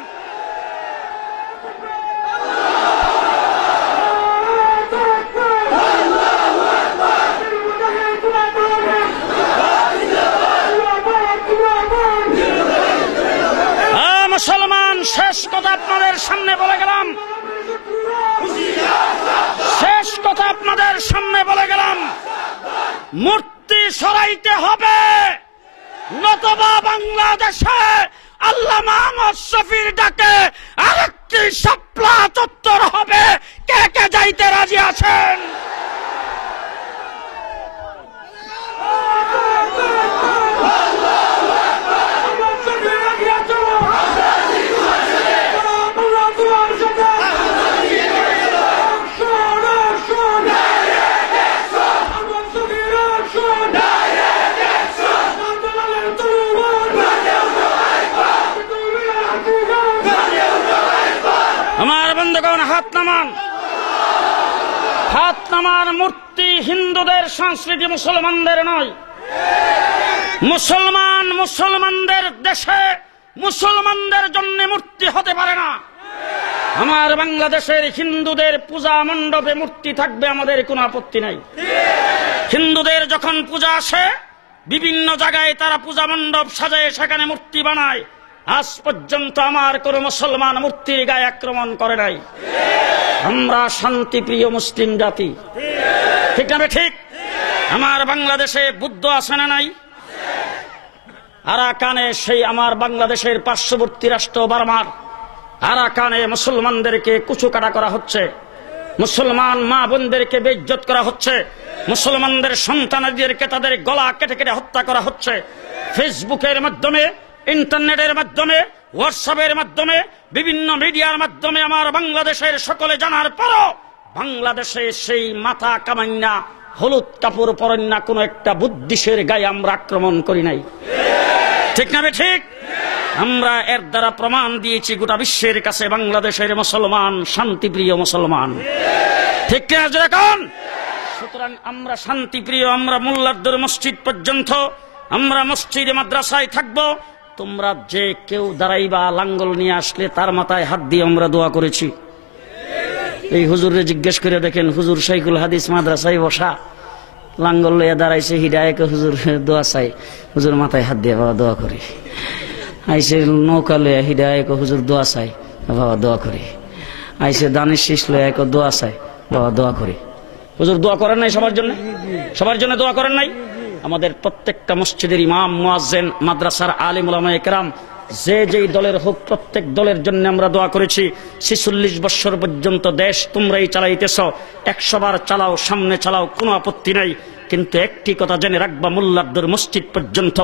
মুসলমান, শেষ কথা আপনাদের সামনে বলে গেলাম, শেষ কথা আপনাদের সামনে বলে গেলাম, মূর্তি সরাইতে হবে, নতুবা বাংলাদেশে আল্লামা আহমদ শফীর ডাকে আরেকটি শাপলা চত্বর হবে। কে কে যাইতে রাজি আছেন? হাত নামান। হাত নামান। মূর্তি হিন্দুদের সংস্কৃতি, মুসলমানদের নয়। মুসলমানদের দেশে মুসলমানদের জন্য মূর্তি হতে পারে না। আমার বাংলাদেশের হিন্দুদের পূজা মণ্ডপে মূর্তি থাকবে, আমাদের কোনো আপত্তি নাই। হিন্দুদের যখন পূজা আসে, বিভিন্ন জায়গায় তারা পূজা মণ্ডপ সাজায়, সেখানে মূর্তি বানায়। আজ পর্যন্ত আমার কোন মুসলমান মূর্তির গায়ে আক্রমণ করে নাই। আমরা শান্তিপ্রিয় মুসলিম জাতি, ঠিক না ঠিক? আমার বাংলাদেশে বুদ্ধ আছে না নাই? আরাকানে, সেই আমার বাংলাদেশের পার্শ্ববর্তী রাষ্ট্র বার্মার আরাকানে মুসলমানদেরকে কুচুকাটা করা হচ্ছে, মুসলমান মা বোনদেরকে বেইজ্জত করা হচ্ছে, মুসলমানদের সন্তানদেরকে তাদের গলা কেটে কেটে হত্যা করা হচ্ছে। ফেসবুকের মাধ্যমে, ইন্টারনেটের মাধ্যমে, হোয়াটসঅ্যাপের মাধ্যমে, বিভিন্ন মিডিয়ার মাধ্যমে আমার বাংলাদেশের সকলে জানার পরও বাংলাদেশে সেই মাথা কামাইনা, হলুদ কাপড় পরেন না কোন একটা বুদ্ধিসের গায়ে আমরা আক্রমণ করি নাই, ঠিক না ঠিক? আমরা এর দ্বারা প্রমাণ দিয়েছি গোটা বিশ্বের কাছে বাংলাদেশের মুসলমান শান্তিপ্রিয় মুসলমান, ঠিক না? যেরকম সুতরাং আমরা শান্তিপ্রিয়, আমরা মোল্লারদের মসজিদ পর্যন্ত, আমরা মসজিদে মাদ্রাসায় থাকবো। তোমরা যে কেউ দাঁড়াইবা, লাঙ্গল নিয়ে আসলে তার মাথায় হাত দিয়ে আমরা দোয়া করেছি। এই হুজুরে জিজ্ঞেস করে দেখেন, হুজুর শাইখুল হাদিস মাদ্রাসায় বসা, লাঙ্গল লইয়া দাঁড়াইছে, হিদায়াকে হুজুর দোয়া চাই, হুজুর মাথায় হাত দিয়ে বাবা দোয়া করি। আইসে নৌকা লইয়া হিদায়াকে হুজুর দোয়া চাই, বাবা দোয়া করি। আইসে দানের শীষ লইয়া দোয়া চাই, বাবা দোয়া করি। হুজুর দোয়া করেন নাই সবার জন্য? সবার জন্য দোয়া করেন নাই? আমাদের প্রত্যেকটা মসজিদের ইমাম, মুয়াজ্জিন, মাদ্রাসার আলিম উলামায়ে কেরাম, যে যেই দলের হোক, প্রত্যেক দলের জন্য আমরা দোয়া করেছি। 46 বছর পর্যন্ত দেশ তোমরাই চালাইতেছ, 100 বার চালাও, সামনে চালাও, কোনো আপত্তি নাই। কিন্তু একটি কথা জেনে রাখবা, মোল্লারদের মসজিদ পর্যন্ত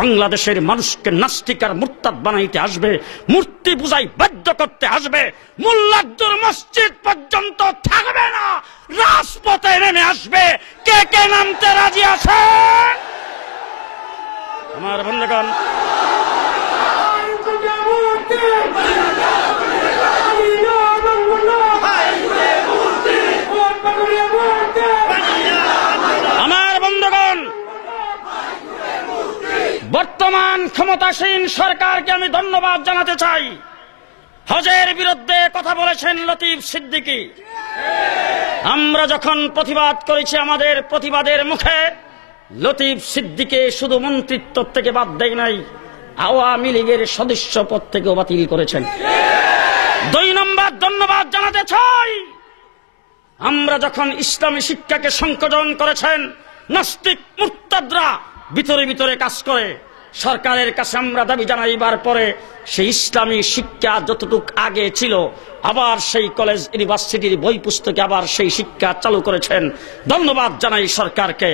বাংলাদেশের মানুষকে নাস্তিক আর মুরতাদ বানাইতে আসবে, মূর্তি পূজায় বাধ্য করতে আসবে, মোল্লারদের মসজিদ পর্যন্ত থাকবে না, রাজপথে নেমে আসবে। কে কে নামতে রাজি আছেন? আমার বন্ধুগণ, বর্তমান ক্ষমতাসীন সরকারকে আমি ধন্যবাদ জানাতে চাই। হজের বিরুদ্ধে কথা বলেছেন লতিফ সিদ্দিকী। আমরা যখন প্রতিবাদ করেছি, আমাদের প্রতিবাদের মুখে লতিফ সিদ্দিকী শুধু মন্ত্রিত্ব থেকে বাদ দেয় নাই, আওয়ামী লীগের সদস্য পদ থেকেও বাতিল করেছেন। 2 নম্বর ধন্যবাদ জানাতে চাই, আমরা যখন ইসলামী শিক্ষাকে সংকোচন করেছেন, নাস্তিক মুরতাদরা ভিতরে ভিতরে কাজ করে, সরকারের কাছে আমরা দাবি জানাইবার পরে সেই ইসলামী শিক্ষা যতটুক আগে ছিল, আবার সেই কলেজ ইউনিভার্সিটির বই পুস্তকে আবার সেই শিক্ষা চালু করেছেন। ধন্যবাদ জানাই সরকারকে।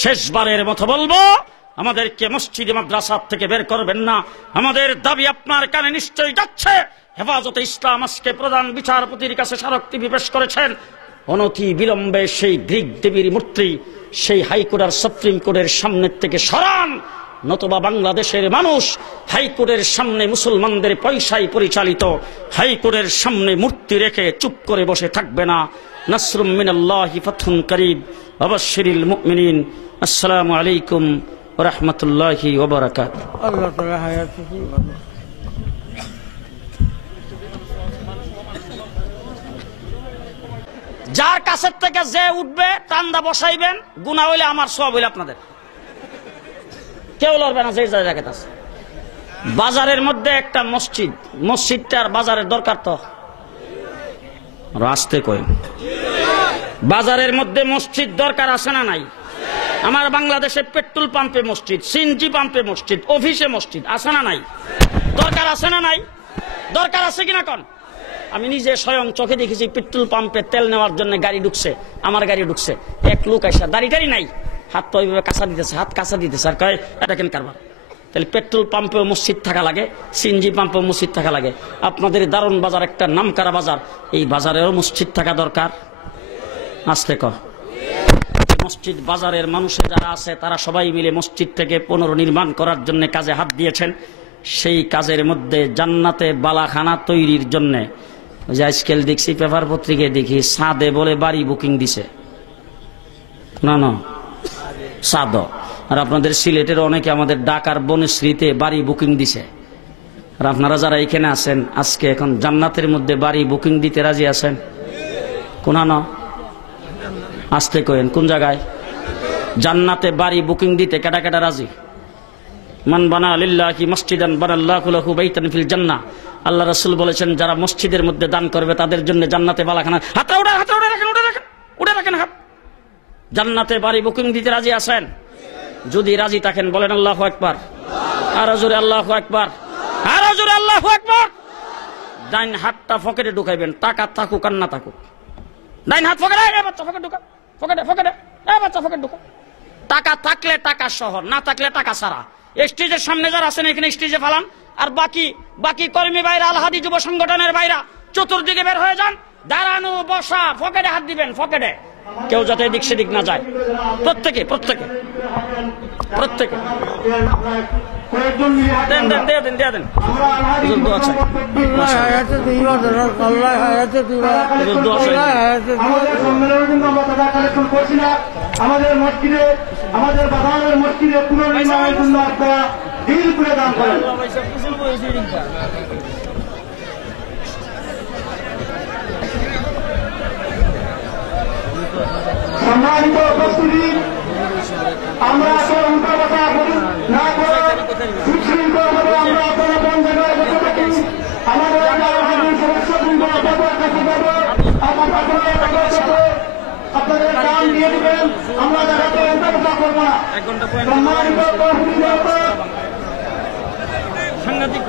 শেষবারের মতো বলবো, আমাদেরকে মসজিদে মাদ্রাসা থেকে বের করবেন না। আমাদের দাবি আপনার কানে নিশ্চয়ই যাচ্ছে। হেফাজতে ইসলাম আজকে প্রধান বিচারপতির কাছে স্মারকলিপি পেশ করেছেন। অনতি বিলম্বে সেই গ্রিক দেবীর মূর্তি সেই হাইকোর্ট আর সুপ্রিম কোর্টের সামনের থেকে সরান, নতুবা বাংলাদেশের মানুষ হাইকোর্টের সামনে মুসলমানদের পয়সায় পরিচালিত হাইকোর্টের সামনে মূর্তি রেখে চুপ করে বসে থাকবে না। নাসরুম মিনাল্লাহি ফাতহুন করিব ওয়া বাশশিরিল মুমিনিন। আসসালামু আলাইকুম ওয়া রাহমাতুল্লাহি ওয়া বারাকাতুহু। আল্লাহ তাআলা হায়াতুহু। যার কাছের থেকে যে উঠবে টান্দা বসাইবেন, গুনাহ হইলে আমার, সওয়াব হইলে আপনাদের। কেউ লড়বে না যে জায়গাতে আছে। বাজারের মধ্যে একটা মসজিদ, মসজিদটার বাজারের দরকার তো রাস্তে কই, বাজারের মধ্যে মসজিদ দরকার আছে না নাই? আমার বাংলাদেশে পেট্রোল পাম্পে মসজিদ, সিএনজি পাম্পে মসজিদ, অফিসে মসজিদ আছে না নাই? দরকার আছে না নাই? দরকার আছে কিনা কোন? আমি নিজে স্বয়ং চোখে দেখেছি, পেট্রোল পাম্পে তেল নেওয়ার জন্য গাড়ি ঢুকছে, আমার গাড়ি ঢুকছে, এক লোক আসা দাড়ি টাড়ি নাই, হাত তো ওইভাবে কাঁচা দিতেছে, হাত কাঁচা দিতেছে, আর কয় এটা কেন কারবার? তাহলে পেট্রোল পাম্পেও মসজিদ থাকা লাগে, সিএনজি পাম্পেও মসজিদ থাকা লাগে। আপনাদের দারুণ বাজার একটা নামকারা বাজার, এই বাজারেও মসজিদ থাকা দরকার। আসতে ক মসজিদ বাজারের মানুষে যারা আছে তারা সবাই মিলে মসজিদ থেকে পুনর্নির্মাণ করার জন্য কাজে হাত দিয়েছেন। সেই কাজের মধ্যে জান্নাতে বালাখানা তৈরির জন্য ওই যে আজকাল দেখছি পেপার পত্রিকায় দেখি সাদে বলে বাড়ি বুকিং দিছে, না না সাদ। আর আপনাদের সিলেটের অনেকে আমাদের ঢাকার বনশ্রীতে বাড়ি বুকিং দিছে। আর আপনারা যারা এখানে আছেন আজকে এখন জান্নাতের মধ্যে বাড়ি বুকিং দিতে রাজি আছেন? কোন না আসতে কইেন কোন জায়গায়? জান্নাতে বাড়ি বুকিং দিতে কেডা কেডা রাজি? মান বানা লিল্লাহি মসজিদান বানাল্লাহু লাহু বাইতান ফিল জান্নাহ। আল্লাহ রাসূল বলেছেন যারা মসজিদের মধ্যে দান করবে তাদের জন্য জান্নাতে বালাখানা। হাতটা উঠে রাখেন হাত। জান্নাতে বাড়ি বুকিং দিতে রাজি আছেন? যদি রাজি থাকেন বলেন আল্লাহু আকবার। আর জোরে আল্লাহু আকবার, আর জোরে আল্লাহু আকবার। ডাইন হাতটা পকেটে ঢুকাইবেন, টাকা থাকুক আর না থাকুক। ডাইন হাত পকেটে, এই বাচ্চা পকেটে ঢুকা, পকেটে পকেটে, এই বাচ্চা পকেটে ঢুকা। টাকা থাকলে টাকা সহ, না থাকলে টাকা ছাড়া। স্টেজের সামনে যারা আছেন এখানে স্টেজে ফালান। আর বাকি কর্মী ভাইরা, আলহাদি যুব সংগঠনের ভাইরা চতুর্দিকে বের হয়ে যান। দাঁড়ানো বসা পকেটে হাত দিবেন, পকেটে। কেউ যাতে এদিক সেদিক না যায়। প্রত্যেকে প্রত্যেকে প্রত্যেকে দেন দেন দিয়ে দেন দিয়ে দেন। দোয়া চাই, আমাদের মসজিদে, আমাদের বাগানের মসজিদে পুনর্নির্মাণের জন্য আপনারা দিল করে দান করেন। সম্মানিত উপস্থিতি, আমরা উল্টা কথা না করে সুশৃঙ্খলভাবে আমরা আপনারা কোন জায়গায় বসে থাকি। আমাদের সদস্যবৃন্দ আপনাদের কাছে যাবো, আপনাদের কাম দিয়ে দিবেন। আমরা জায়গাতে উল্টা কথা করবো না। সম্মানিত সাংঘাতিক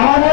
আমাদের